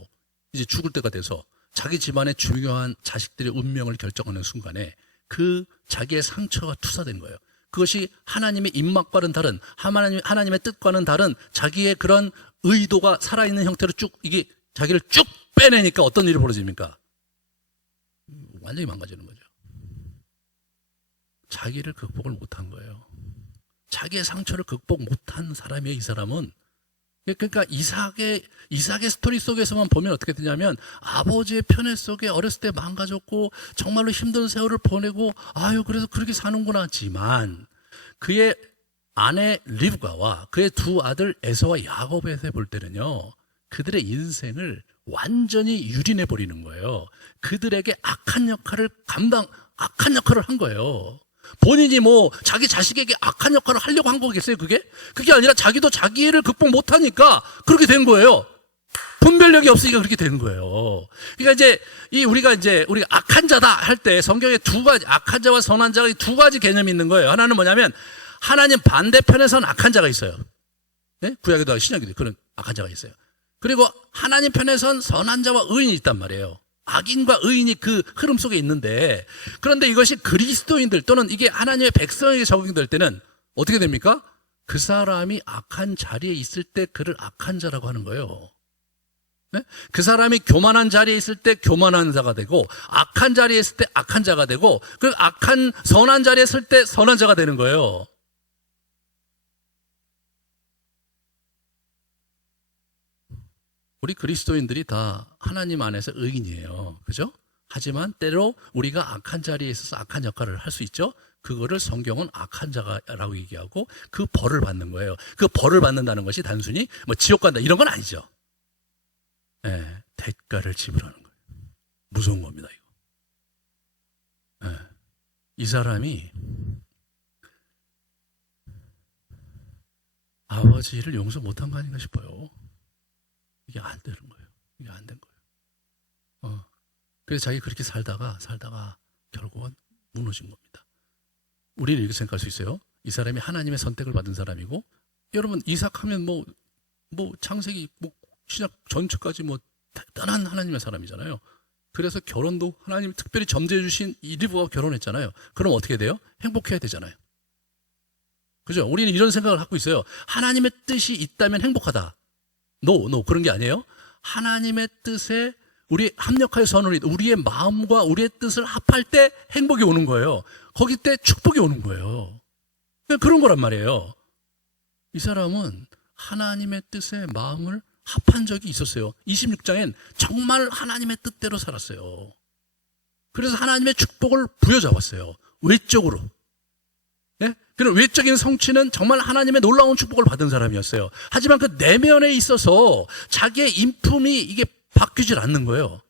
이제 죽을 때가 돼서 자기 집안의 중요한 자식들의 운명을 결정하는 순간에 그 자기의 상처가 투사된 거예요. 그것이 하나님의 입맛과는 다른, 하나님의 뜻과는 다른 자기의 그런 의도가 살아있는 형태로 쭉 이게 자기를 쭉 빼내니까 어떤 일이 벌어집니까? 완전히 망가지는 거죠. 자기를 극복을 못한 거예요. 자기의 상처를 극복 못한 사람이에요, 이 사람은. 그러니까 이삭의 스토리 속에서만 보면 어떻게 되냐면 아버지의 편애 속에 어렸을 때 망가졌고 정말로 힘든 세월을 보내고 그래서 그렇게 사는구나지만 그의 아내 리브가와 그의 두 아들 에서와 야곱에 볼 때는요, 그들의 인생을 완전히 유린해 버리는 거예요. 그들에게 악한 역할을 한 거예요. 본인이 뭐 자기 자식에게 악한 역할을 하려고 한 거겠어요, 그게? 그게 아니라 자기도 자기를 극복 못하니까 그렇게 된 거예요. 분별력이 없으니까 그렇게 되는 거예요. 그러니까 우리가 악한 자다 할 때 성경에 두 가지, 악한 자와 선한 자가 두 가지 개념이 있는 거예요. 하나는 뭐냐면 하나님 반대편에서는 악한 자가 있어요. 네? 구약에도 하고 신약에도 그런 악한 자가 있어요. 그리고 하나님 편에선 선한 자와 의인이 있단 말이에요. 악인과 의인이 그 흐름 속에 있는데, 그런데 이것이 그리스도인들 또는 이게 하나님의 백성에게 적용될 때는 어떻게 됩니까? 그 사람이 악한 자리에 있을 때 그를 악한 자라고 하는 거예요. 네? 그 사람이 교만한 자리에 있을 때 교만한 자가 되고, 악한 자리에 있을 때 악한 자가 되고, 그 선한 자리에 있을 때 선한 자가 되는 거예요. 우리 그리스도인들이 다 하나님 안에서 의인이에요. 그죠? 하지만 때로 우리가 악한 자리에 있어서 악한 역할을 할 수 있죠. 그거를 성경은 악한 자라고 얘기하고 그 벌을 받는 거예요. 그 벌을 받는다는 것이 단순히 뭐 지옥 간다 이런 건 아니죠. 네, 대가를 지불하는 거예요. 무서운 겁니다, 이거. 네, 이 사람이 아버지를 용서 못한 거 아닌가 싶어요. 이게 안 되는 거예요. 이게 안 된 거예요. 그래서 자기 그렇게 살다가 결국은 무너진 겁니다. 우리는 이렇게 생각할 수 있어요. 이 사람이 하나님의 선택을 받은 사람이고, 여러분 이삭하면 뭐 창세기 신약 전체까지 대단한 하나님의 사람이잖아요. 그래서 결혼도 하나님이 특별히 점지해 주신 이 리브가 결혼했잖아요. 그럼 어떻게 돼요? 행복해야 되잖아요. 그죠? 우리는 이런 생각을 갖고 있어요. 하나님의 뜻이 있다면 행복하다. No, 그런 게 아니에요. 하나님의 뜻에 우리 합력하여서 우리의 마음과 우리의 뜻을 합할 때 행복이 오는 거예요. 거기 때 축복이 오는 거예요. 그런 거란 말이에요. 이 사람은 하나님의 뜻에 마음을 합한 적이 있었어요. 26장엔 정말 하나님의 뜻대로 살았어요. 그래서 하나님의 축복을 부여잡았어요. 외적으로. 예? 그런 외적인 성취는 정말 하나님의 놀라운 축복을 받은 사람이었어요. 하지만 그 내면에 있어서 자기의 인품이 이게 바뀌질 않는 거예요.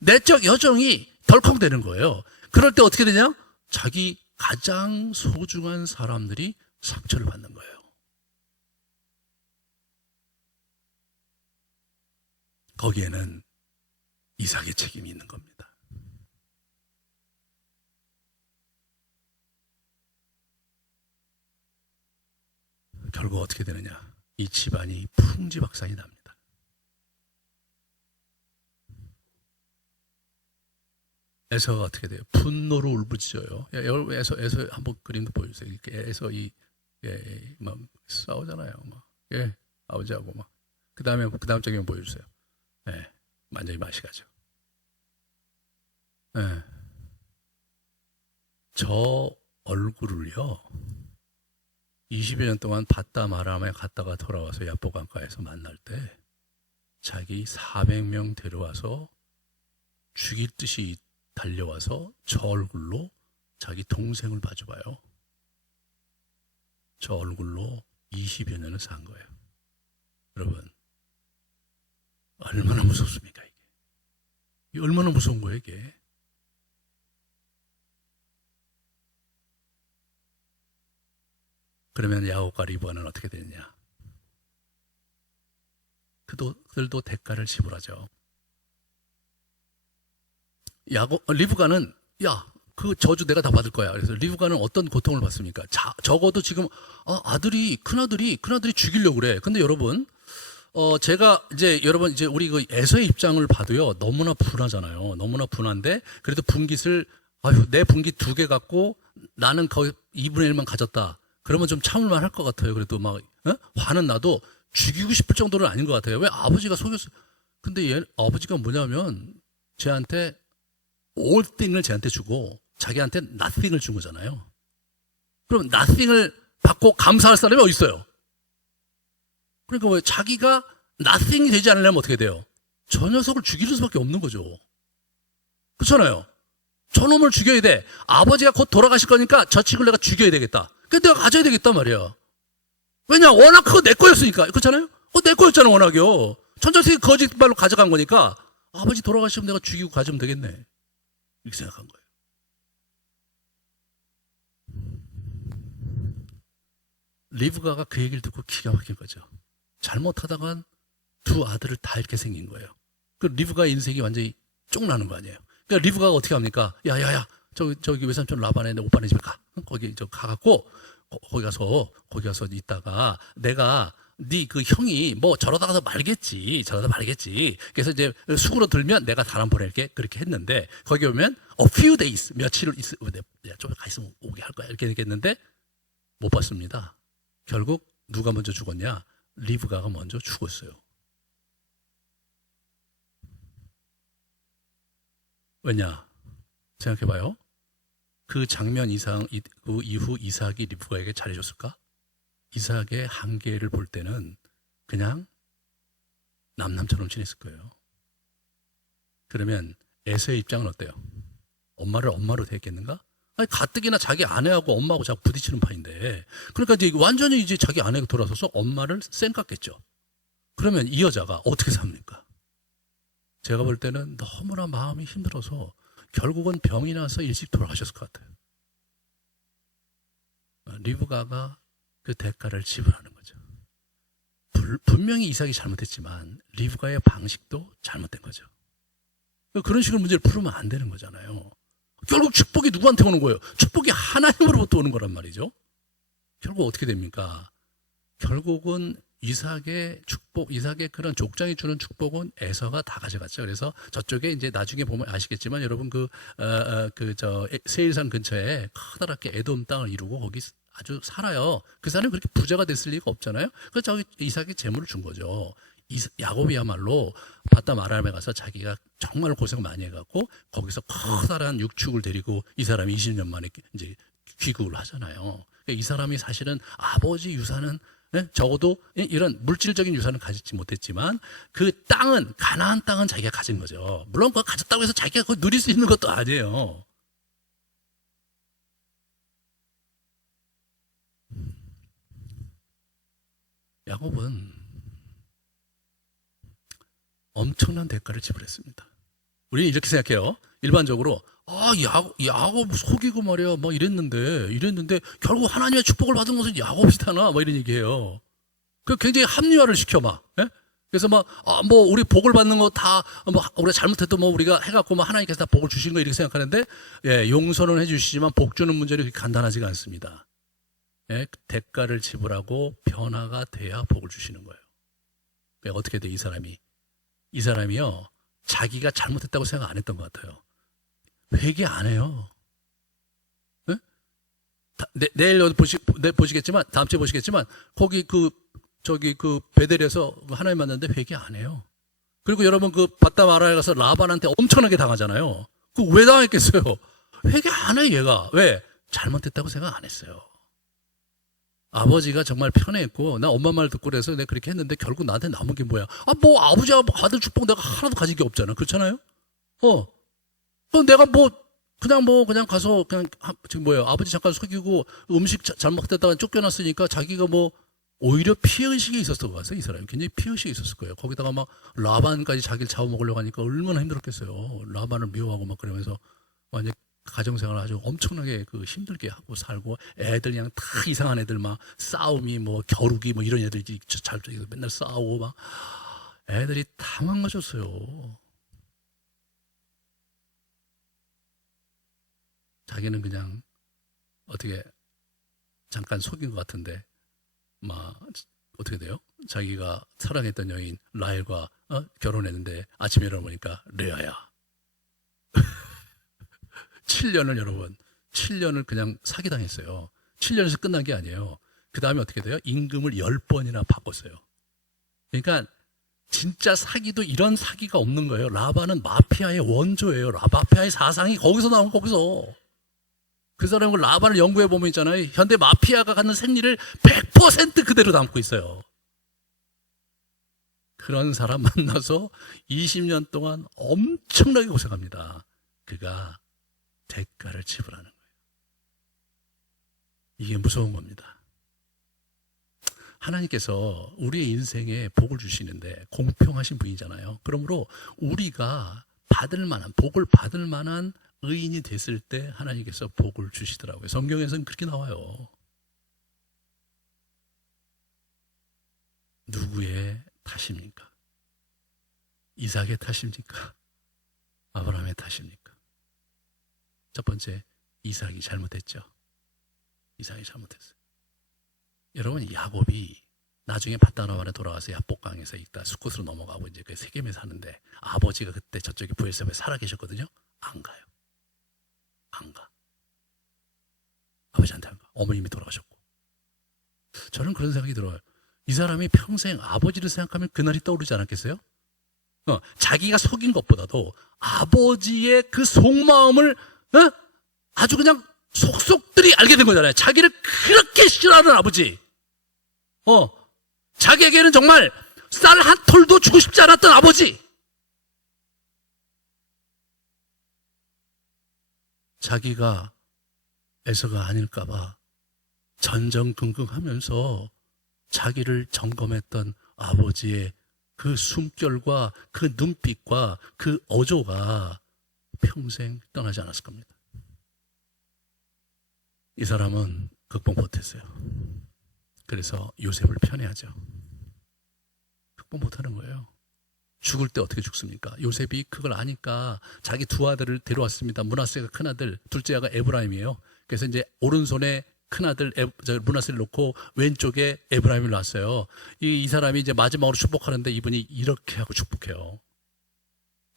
내적 여정이 덜컹대는 거예요. 그럴 때 어떻게 되냐? 자기 가장 소중한 사람들이 상처를 받는 거예요. 거기에는 이삭의 책임이 있는 겁니다. 결국 어떻게 되느냐? 이 집안이 풍지박산이 납니다. 에서가 어떻게 돼요? 분노로 울부짖어요. 여러분 에서 한번 그림도 보여주세요. 이렇게 에서 막 싸우잖아요. 아버지하고 막. 그 다음 장면 보여주세요. 완전히 맛이 가죠. 저 얼굴을요, 20여 년 동안 바담 아람에 갔다가 돌아와서 야보강가에서 만날 때 자기 400명 데려와서 죽일 듯이 달려와서 저 얼굴로 자기 동생을 봐줘봐요. 저 얼굴로 20여 년을 산 거예요. 여러분, 얼마나 무섭습니까, 이게 얼마나 무서운 거예요, 이게. 그러면 야곱과 리브가는 어떻게 되느냐? 그들도 대가를 지불하죠. 리브가는 그 저주 내가 다 받을 거야. 그래서 리브가는 어떤 고통을 받습니까? 적어도 지금 큰아들이 죽이려고 그래. 근데 여러분, 제가 여러분 우리 그 에서의 입장을 봐도요, 너무나 분하잖아요. 너무나 분한데 그래도 분깃을 내 분깃 2개 갖고 나는 거의 2분의 1만 가졌다. 그러면 좀 참을만 할 것 같아요. 그래도 막 화는 나도 죽이고 싶을 정도는 아닌 것 같아요. 왜? 아버지가 속였어. 근데 아버지가 뭐냐면 쟤한테 all thing을 쟤한테 주고 자기한테 nothing을 준 거잖아요. 그럼 nothing을 받고 감사할 사람이 어디 있어요? 그러니까 왜 자기가 nothing이 되지 않으려면 어떻게 돼요? 저 녀석을 죽이는 수밖에 없는 거죠. 그렇잖아요. 저놈을 죽여야 돼. 아버지가 곧 돌아가실 거니까 저 친구를 내가 죽여야 되겠다. 근데 내가 가져야 되겠단 말이야. 왜냐? 워낙 그거 내 거였으니까. 그렇잖아요? 내 거였잖아, 워낙요. 천천히 거짓말로 가져간 거니까 아버지 돌아가시면 내가 죽이고 가지면 되겠네. 이렇게 생각한 거예요. 리브가가 그 얘기를 듣고 기가 막힌 거죠. 잘못하다간 2 아들을 다 잃게 생긴 거예요. 그 리브가의 인생이 완전히 쫑나는 거 아니에요. 그러니까 리브가가 어떻게 합니까? 야야야, 저기 외삼촌 라반의 오빠네 집에 가. 거기 가갖고 거기 가서 있다가 내가 네 그 형이 뭐 저러다가 말겠지. 그래서 이제 수구로 들면 내가 사람 보낼게. 그렇게 했는데 거기 오면 a few days 며칠을 좀 가 있으면 오게 할 거야. 이렇게 얘기했는데 못 봤습니다. 결국 누가 먼저 죽었냐? 리브가가 먼저 죽었어요. 왜냐? 생각해봐요. 그 장면 그 이후 이삭이 리브가에게 잘해줬을까? 이삭의 한계를 볼 때는 그냥 남남처럼 지냈을 거예요. 그러면 에서의 입장은 어때요? 엄마를 엄마로 대했겠는가? 아니, 가뜩이나 자기 아내하고 엄마하고 자꾸 부딪히는 판인데, 그러니까 이제 완전히 이제 자기 아내가 돌아서서 엄마를 쌩 깠겠죠. 그러면 이 여자가 어떻게 삽니까? 제가 볼 때는 너무나 마음이 힘들어서 결국은 병이 나서 일찍 돌아가셨을 것 같아요. 리브가가 그 대가를 지불하는 거죠. 분명히 이삭이 잘못했지만 리브가의 방식도 잘못된 거죠. 그런 식으로 문제를 풀으면 안 되는 거잖아요. 결국 축복이 누구한테 오는 거예요? 축복이 하나님으로부터 오는 거란 말이죠. 결국 어떻게 됩니까? 결국은 이삭의 그런 족장이 주는 축복은 에서가 다 가져갔죠. 그래서 저쪽에 이제 나중에 보면 아시겠지만 여러분 세일산 근처에 커다랗게 에돔 땅을 이루고 거기 아주 살아요. 그 사람이 그렇게 부자가 됐을 리가 없잖아요. 그래서 이삭이 재물을 준 거죠. 야곱이야말로 바다 마라임에 가서 자기가 정말 고생 많이 해갖고 거기서 커다란 육축을 데리고 이 사람이 20년 만에 이제 귀국을 하잖아요. 그러니까 이 사람이 사실은 아버지 유산은 적어도 이런 물질적인 유산을 가지지 못했지만 그 땅은 가나안 땅은 자기가 가진 거죠. 물론 그거 가졌다고 해서 자기가 그거 누릴 수 있는 것도 아니에요. 야곱은 엄청난 대가를 지불했습니다. 우리는 이렇게 생각해요. 일반적으로 야곱 속이고 말이야 막 이랬는데 결국 하나님의 축복을 받은 것은 야곱이잖아 막 이런 얘기해요. 그 굉장히 합리화를 시켜 막. 그래서 뭐 우리 복을 받는 거 다 우리가 잘못해도 우리가 해갖고 하나님께서 다 복을 주시는 거 이렇게 생각하는데 용서는 해주시지만 복 주는 문제는 그렇게 간단하지가 않습니다. 대가를 지불하고 변화가 돼야 복을 주시는 거예요. 어떻게 돼 이 사람이요 자기가 잘못했다고 생각 안 했던 것 같아요. 회개 안 해요. 내일 보시겠지만 다음 주에 보시겠지만 거기 그 베델에서 하나님 만났는데 회개 안 해요. 그리고 여러분 그 바다 마라에 가서 라반한테 엄청나게 당하잖아요. 그 왜 당했겠어요? 회개 안 해 얘가. 왜? 잘못했다고 생각 안 했어요. 아버지가 정말 편했고 나 엄마 말 듣고 그래서 내가 그렇게 했는데 결국 나한테 남은 게 뭐야? 아버지가 아들 축복 내가 하나도 가진 게 없잖아. 그렇잖아요? 그럼 내가 그냥 가서 지금 아버지 잠깐 속이고 음식 잘못했다가 쫓겨났으니까 자기가 오히려 피해의식이 있었을 것 같아요. 이 사람이 굉장히 피해의식이 있었을 거예요. 거기다가 라반까지 자기를 잡아먹으려고 하니까 얼마나 힘들었겠어요. 라반을 미워하고 그러면서 완전 가정생활 아주 엄청나게 힘들게 하고 살고 애들 그냥 다 이상한 애들 싸움이 겨루기 이런 애들이 맨날 싸우고 애들이 다 망가졌어요. 자기는 그냥 어떻게 잠깐 속인 것 같은데 막 어떻게 돼요? 자기가 사랑했던 여인 라헬과 결혼했는데 아침에 일어나보니까 레아야. 7년을 여러분 7년을 그냥 사기당했어요. 7년에서 끝난 게 아니에요. 그 다음에 어떻게 돼요? 임금을 10번이나 바꿨어요. 그러니까 진짜 사기도 이런 사기가 없는 거예요. 라반은 마피아의 원조예요. 마피아의 사상이 거기서 나온 거기서. 그 사람을 라반을 연구해 보면 있잖아요. 현대 마피아가 갖는 생리를 100% 그대로 담고 있어요. 그런 사람 만나서 20년 동안 엄청나게 고생합니다. 그가 대가를 지불하는 거예요. 이게 무서운 겁니다. 하나님께서 우리의 인생에 복을 주시는데 공평하신 분이잖아요. 그러므로 우리가 받을 만한, 복을 받을 만한 의인이 됐을 때 하나님께서 복을 주시더라고요. 성경에서는 그렇게 나와요. 누구의 탓입니까? 이삭의 탓입니까? 아브라함의 탓입니까? 첫 번째, 이삭이 잘못했죠. 이삭이 잘못했어요. 여러분, 야곱이 나중에 바다나반에 돌아와서 야복강에서 있다 수콧으로 넘어가고 이제 그 세겜에 사는데 아버지가 그때 저쪽에 부엘세바에 살아 계셨거든요. 안 가요. 안 가. 아버지한테 안 가. 어머님이 돌아가셨고. 저는 그런 생각이 들어요. 이 사람이 평생 아버지를 생각하면 그날이 떠오르지 않았겠어요? 자기가 속인 것보다도 아버지의 그 속마음을 아주 그냥 속속들이 알게 된 거잖아요. 자기를 그렇게 싫어하는 아버지. 자기에게는 정말 쌀 한 톨도 주고 싶지 않았던 아버지. 자기가 에서가 아닐까봐 전전긍긍하면서 자기를 점검했던 아버지의 그 숨결과 그 눈빛과 그 어조가 평생 떠나지 않았을 겁니다. 이 사람은 극복 못했어요. 그래서 요셉을 편애하죠. 극복 못하는 거예요. 죽을 때 어떻게 죽습니까? 요셉이 그걸 아니까 자기 두 아들을 데려왔습니다. 므낫세가 큰아들, 둘째 아가 에브라임이에요. 그래서 이제 오른손에 큰아들 므낫세를 놓고 왼쪽에 에브라임을 놨어요. 이 사람이 이제 마지막으로 축복하는데 이분이 이렇게 하고 축복해요.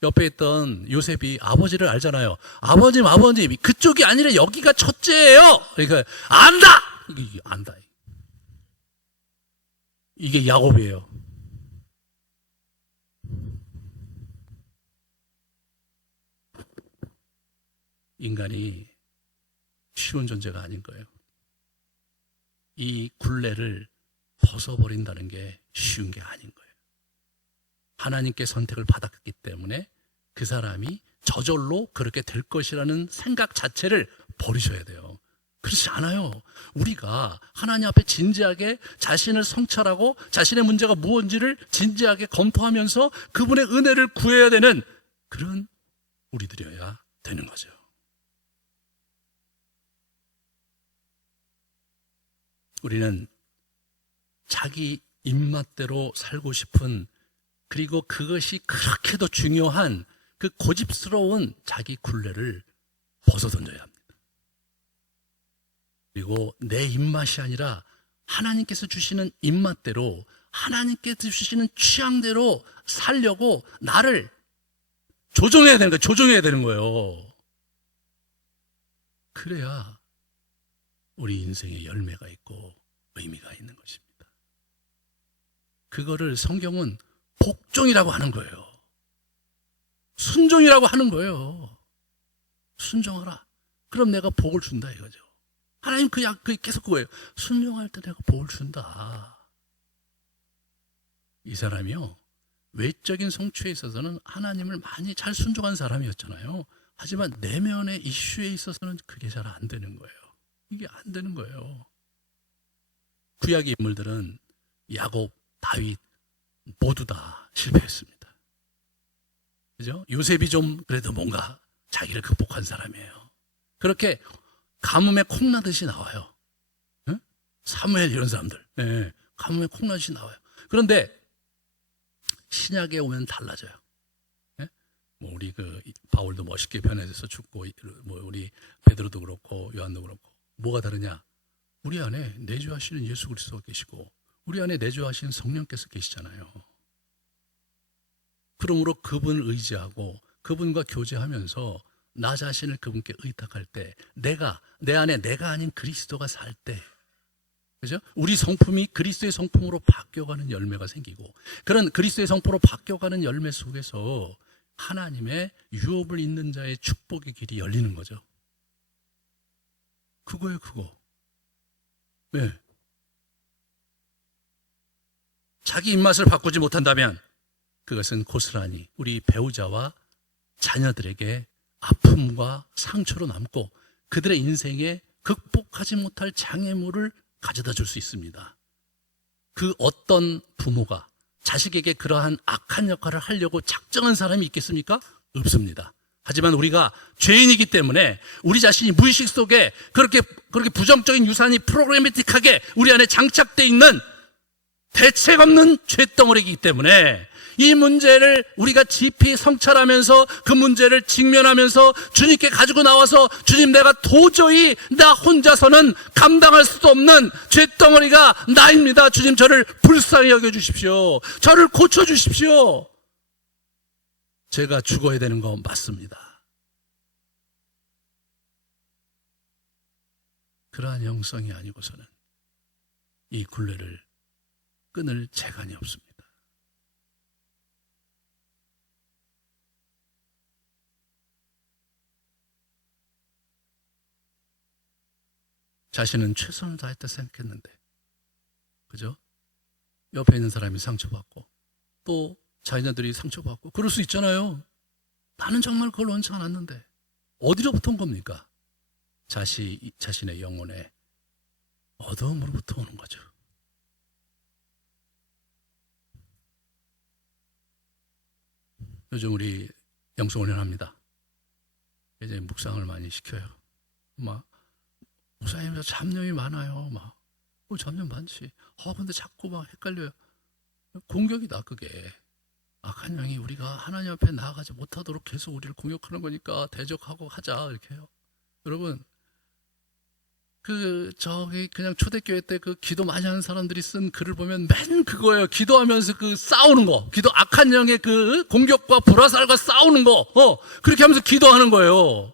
옆에 있던 요셉이 아버지를 알잖아요. 아버님, 그쪽이 아니라 여기가 첫째예요. 그러니까 안다. 이게 안다. 이게 야곱이에요. 인간이 쉬운 존재가 아닌 거예요. 이 굴레를 벗어버린다는 게 쉬운 게 아닌 거예요. 하나님께 선택을 받았기 때문에 그 사람이 저절로 그렇게 될 것이라는 생각 자체를 버리셔야 돼요. 그렇지 않아요. 우리가 하나님 앞에 진지하게 자신을 성찰하고 자신의 문제가 무엇인지를 진지하게 검토하면서 그분의 은혜를 구해야 되는 그런 우리들이어야 되는 거죠. 우리는 자기 입맛대로 살고 싶은, 그리고 그것이 그렇게도 중요한 그 고집스러운 자기 굴레를 벗어던져야 합니다. 그리고 내 입맛이 아니라 하나님께서 주시는 입맛대로, 하나님께서 주시는 취향대로 살려고 나를 조정해야 되는 거예요. 조정해야 되는 거예요. 그래야 우리 인생에 열매가 있고 의미가 있는 것입니다. 그거를 성경은 복종이라고 하는 거예요. 순종이라고 하는 거예요. 순종하라. 그럼 내가 복을 준다 이거죠. 하나님 그 계속 그거예요. 순종할 때 내가 복을 준다. 이 사람이요, 외적인 성취에 있어서는 하나님을 많이 잘 순종한 사람이었잖아요. 하지만 내면의 이슈에 있어서는 그게 잘 안 되는 거예요. 이게 안 되는 거예요. 구약의 인물들은 야곱, 다윗 모두 다 실패했습니다. 그죠? 요셉이 좀 그래도 뭔가 자기를 극복한 사람이에요. 그렇게 가뭄에 콩나듯이 나와요. 응? 사무엘 이런 사람들, 가뭄에 콩나듯이 나와요. 그런데 신약에 오면 달라져요. 예? 뭐 우리 그 바울도 멋있게 변해서 죽고, 뭐 우리 베드로도 그렇고 요한도 그렇고, 뭐가 다르냐? 우리 안에 내주하시는 예수 그리스도가 계시고 우리 안에 내주하시는 성령께서 계시잖아요. 그러므로 그분을 의지하고 그분과 교제하면서 나 자신을 그분께 의탁할 때, 내 안에 내가 아닌 그리스도가 살 때, 그죠? 우리 성품이 그리스도의 성품으로 바뀌어가는 열매가 생기고, 그런 그리스도의 성품으로 바뀌어가는 열매 속에서 하나님의 유업을 잇는 자의 축복의 길이 열리는 거죠. 그거예요, 그거. 왜? 자기 입맛을 바꾸지 못한다면 그것은 고스란히 우리 배우자와 자녀들에게 아픔과 상처로 남고 그들의 인생에 극복하지 못할 장애물을 가져다 줄 수 있습니다. 그 어떤 부모가 자식에게 그러한 악한 역할을 하려고 작정한 사람이 있겠습니까? 없습니다. 하지만 우리가 죄인이기 때문에 우리 자신이 무의식 속에 그렇게 부정적인 유산이 프로그래미틱하게 우리 안에 장착되어 있는 대책 없는 죄덩어리이기 때문에 이 문제를 우리가 깊이 성찰하면서 그 문제를 직면하면서 주님께 가지고 나와서, 주님, 내가 도저히 나 혼자서는 감당할 수도 없는 죄덩어리가 나입니다. 주님, 저를 불쌍히 여겨주십시오. 저를 고쳐주십시오. 제가 죽어야 되는 거 맞습니다. 그러한 영성이 아니고서는 이 굴레를 끊을 재간이 없습니다. 자신은 최선을 다했다 생각했는데, 그죠? 옆에 있는 사람이 상처받고 또 자녀들이 상처받고 그럴 수 있잖아요. 나는 정말 그걸 원치 않았는데. 어디로부터 온 겁니까? 자신의 영혼의 어두움으로부터 오는 거죠. 요즘 우리 영성훈련합니다. 이제 묵상을 많이 시켜요. 목사님, 잡념이 많아요. 잡념 많지. 근데 자꾸 헷갈려요. 공격이다, 그게. 악한 영이 우리가 하나님 앞에 나아가지 못하도록 계속 우리를 공격하는 거니까 대적하고 하자, 이렇게 해요. 여러분, 그냥 초대교회 때 그 기도 많이 하는 사람들이 쓴 글을 보면 맨 그거예요. 기도하면서 싸우는 거. 악한 영의 그 공격과 불화살과 싸우는 거. 그렇게 하면서 기도하는 거예요.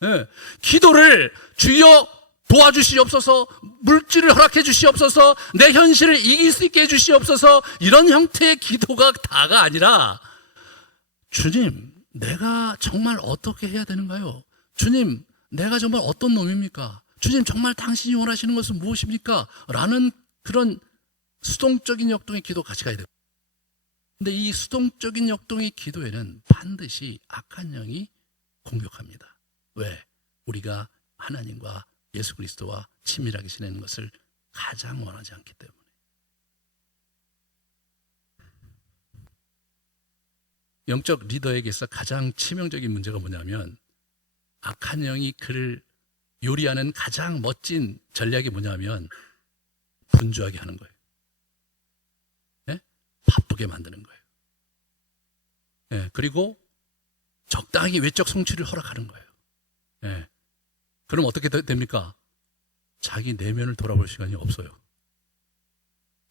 네. 기도를 주여 도와주시옵소서, 물질을 허락해 주시옵소서, 내 현실을 이길 수 있게 해 주시옵소서, 이런 형태의 기도가 다가 아니라, 주님, 내가 정말 어떻게 해야 되는가요? 주님, 내가 정말 어떤 놈입니까? 주님, 정말 당신이 원하시는 것은 무엇입니까? 라는 그런 수동적인 역동의 기도가 같이 가야 돼요. 근데 이 수동적인 역동의 기도에는 반드시 악한 영이 공격합니다. 왜? 우리가 하나님과 예수 그리스도와 친밀하게 지내는 것을 가장 원하지 않기 때문에. 영적 리더에게서 가장 치명적인 문제가 뭐냐면, 악한 영이 그를 요리하는 가장 멋진 전략이 뭐냐면 분주하게 하는 거예요. 네? 바쁘게 만드는 거예요. 네, 그리고 적당히 외적 성취를 허락하는 거예요. 네. 그럼 어떻게 됩니까? 자기 내면을 돌아볼 시간이 없어요.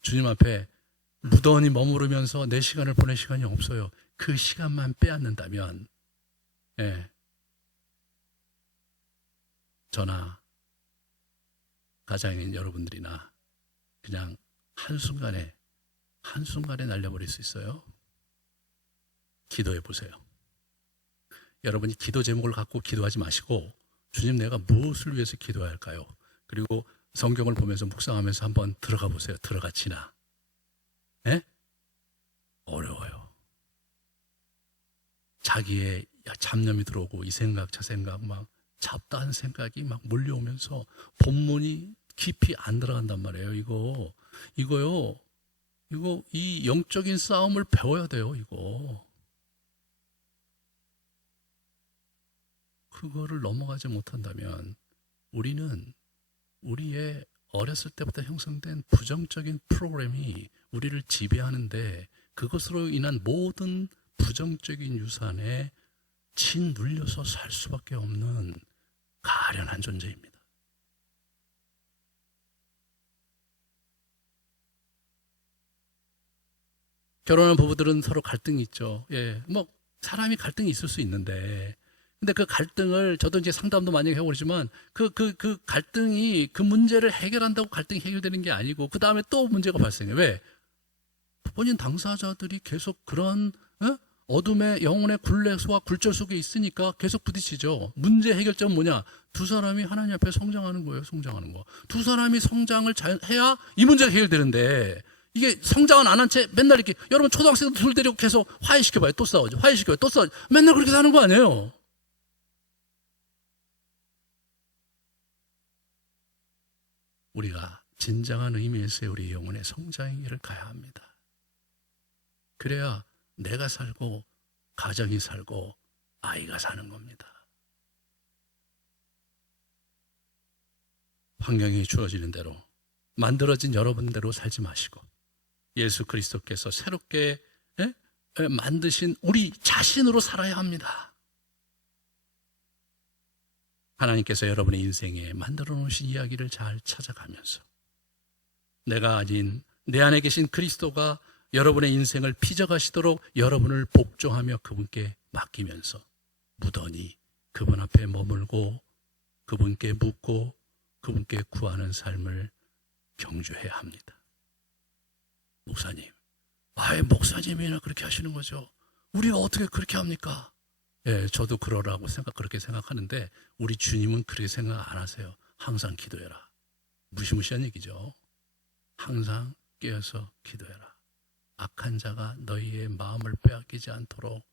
주님 앞에 무던히 머무르면서 내 시간을 보낼 시간이 없어요. 그 시간만 빼앗는다면, 저나 가장에 있는 여러분들이나 그냥 한순간에 날려버릴 수 있어요. 기도해 보세요. 여러분이 기도 제목을 갖고 기도하지 마시고, 주님, 내가 무엇을 위해서 기도해야 할까요? 그리고 성경을 보면서 묵상하면서 한번 들어가 보세요. 들어가지나. 어려워요. 자기의 잡념이 들어오고 이 생각 저 생각 잡다한 생각이 몰려오면서 본문이 깊이 안 들어간단 말이에요. 이거요. 이 영적인 싸움을 배워야 돼요. 그거를 넘어가지 못한다면 우리는 우리의 어렸을 때부터 형성된 부정적인 프로그램이 우리를 지배하는데 그것으로 인한 모든 부정적인 유산에 짓눌려서 살 수밖에 없는 가련한 존재입니다. 결혼한 부부들은 서로 갈등이 있죠. 예, 뭐 사람이 갈등이 있을 수 있는데, 근데 그 갈등을 저도 이제 상담도 많이 해보지만 그 갈등이 그 문제를 해결한다고 갈등이 해결되는 게 아니고 그 다음에 또 문제가 발생해. 왜? 본인 당사자들이 계속 그런 어둠의 영혼의 굴레와 굴절 속에 있으니까 계속 부딪히죠. 문제 해결점은 뭐냐? 두 사람이 하나님 앞에 성장하는 거예요. 성장하는 거. 두 사람이 성장을 잘 해야 이 문제가 해결되는데, 이게 성장은 안 한 채 맨날 이렇게, 여러분 초등학생들 둘 데리고 계속 화해시켜봐요. 또 싸우죠. 화해시켜봐요. 또 싸우죠. 맨날 그렇게 사는 거 아니에요. 우리가 진정한 의미에서의 우리 영혼의 성장의 길을 가야 합니다. 그래야 내가 살고 가정이 살고 아이가 사는 겁니다. 환경이 주어지는 대로, 만들어진 여러분대로 살지 마시고 예수 그리스도께서 새롭게 만드신 우리 자신으로 살아야 합니다. 하나님께서 여러분의 인생에 만들어 놓으신 이야기를 잘 찾아가면서 내가 아닌 내 안에 계신 그리스도가 여러분의 인생을 빚어가시도록 여러분을 복종하며 그분께 맡기면서 무던히 그분 앞에 머물고 그분께 묻고 그분께 구하는 삶을 경주해야 합니다. 목사님, 목사님이나 그렇게 하시는 거죠. 우리가 어떻게 그렇게 합니까? 예, 저도 그렇게 생각하는데 우리 주님은 그렇게 생각 안 하세요. 항상 기도해라. 무시무시한 얘기죠. 항상 깨어서 기도해라. 악한 자가 너희의 마음을 빼앗기지 않도록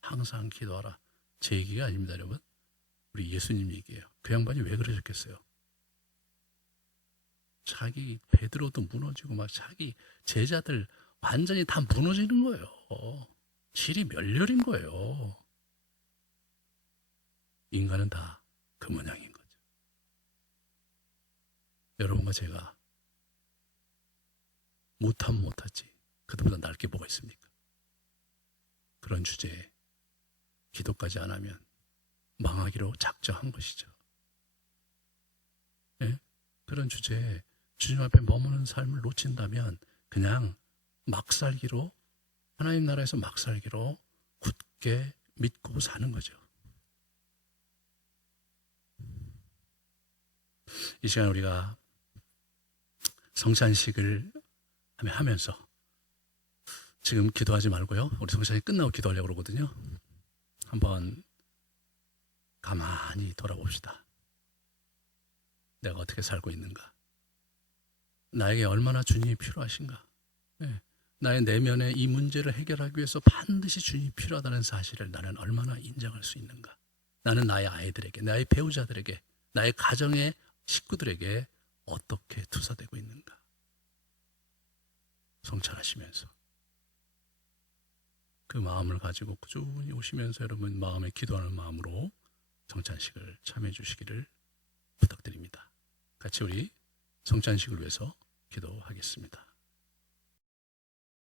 항상 기도하라. 제 얘기가 아닙니다, 여러분. 우리 예수님 얘기예요. 그 양반이 왜 그러셨겠어요? 자기 베드로도 무너지고 막 자기 제자들 완전히 다 무너지는 거예요. 질이 멸렬인 거예요. 인간은 다 그 모양인 거죠. 여러분과 제가 못하면 못하지 그들보다 나을 게 뭐가 있습니까? 그런 주제에 기도까지 안 하면 망하기로 작정한 것이죠. 네? 그런 주제에 주님 앞에 머무는 삶을 놓친다면 그냥 막살기로, 하나님 나라에서 막살기로 굳게 믿고 사는 거죠. 이 시간 우리가 성찬식을 하면서 지금 기도하지 말고요. 우리 성찬식 끝나고 기도하려고 그러거든요. 한번 가만히 돌아봅시다. 내가 어떻게 살고 있는가? 나에게 얼마나 주님이 필요하신가? 네. 나의 내면의 이 문제를 해결하기 위해서 반드시 주님이 필요하다는 사실을 나는 얼마나 인정할 수 있는가? 나는 나의 아이들에게, 나의 배우자들에게, 나의 가정의 식구들에게 어떻게 투사되고 있는가? 성찰하시면서 그 마음을 가지고 꾸준히 오시면서 여러분 마음에 기도하는 마음으로 성찬식을 참여해 주시기를 부탁드립니다. 같이 우리 성찬식을 위해서 기도하겠습니다.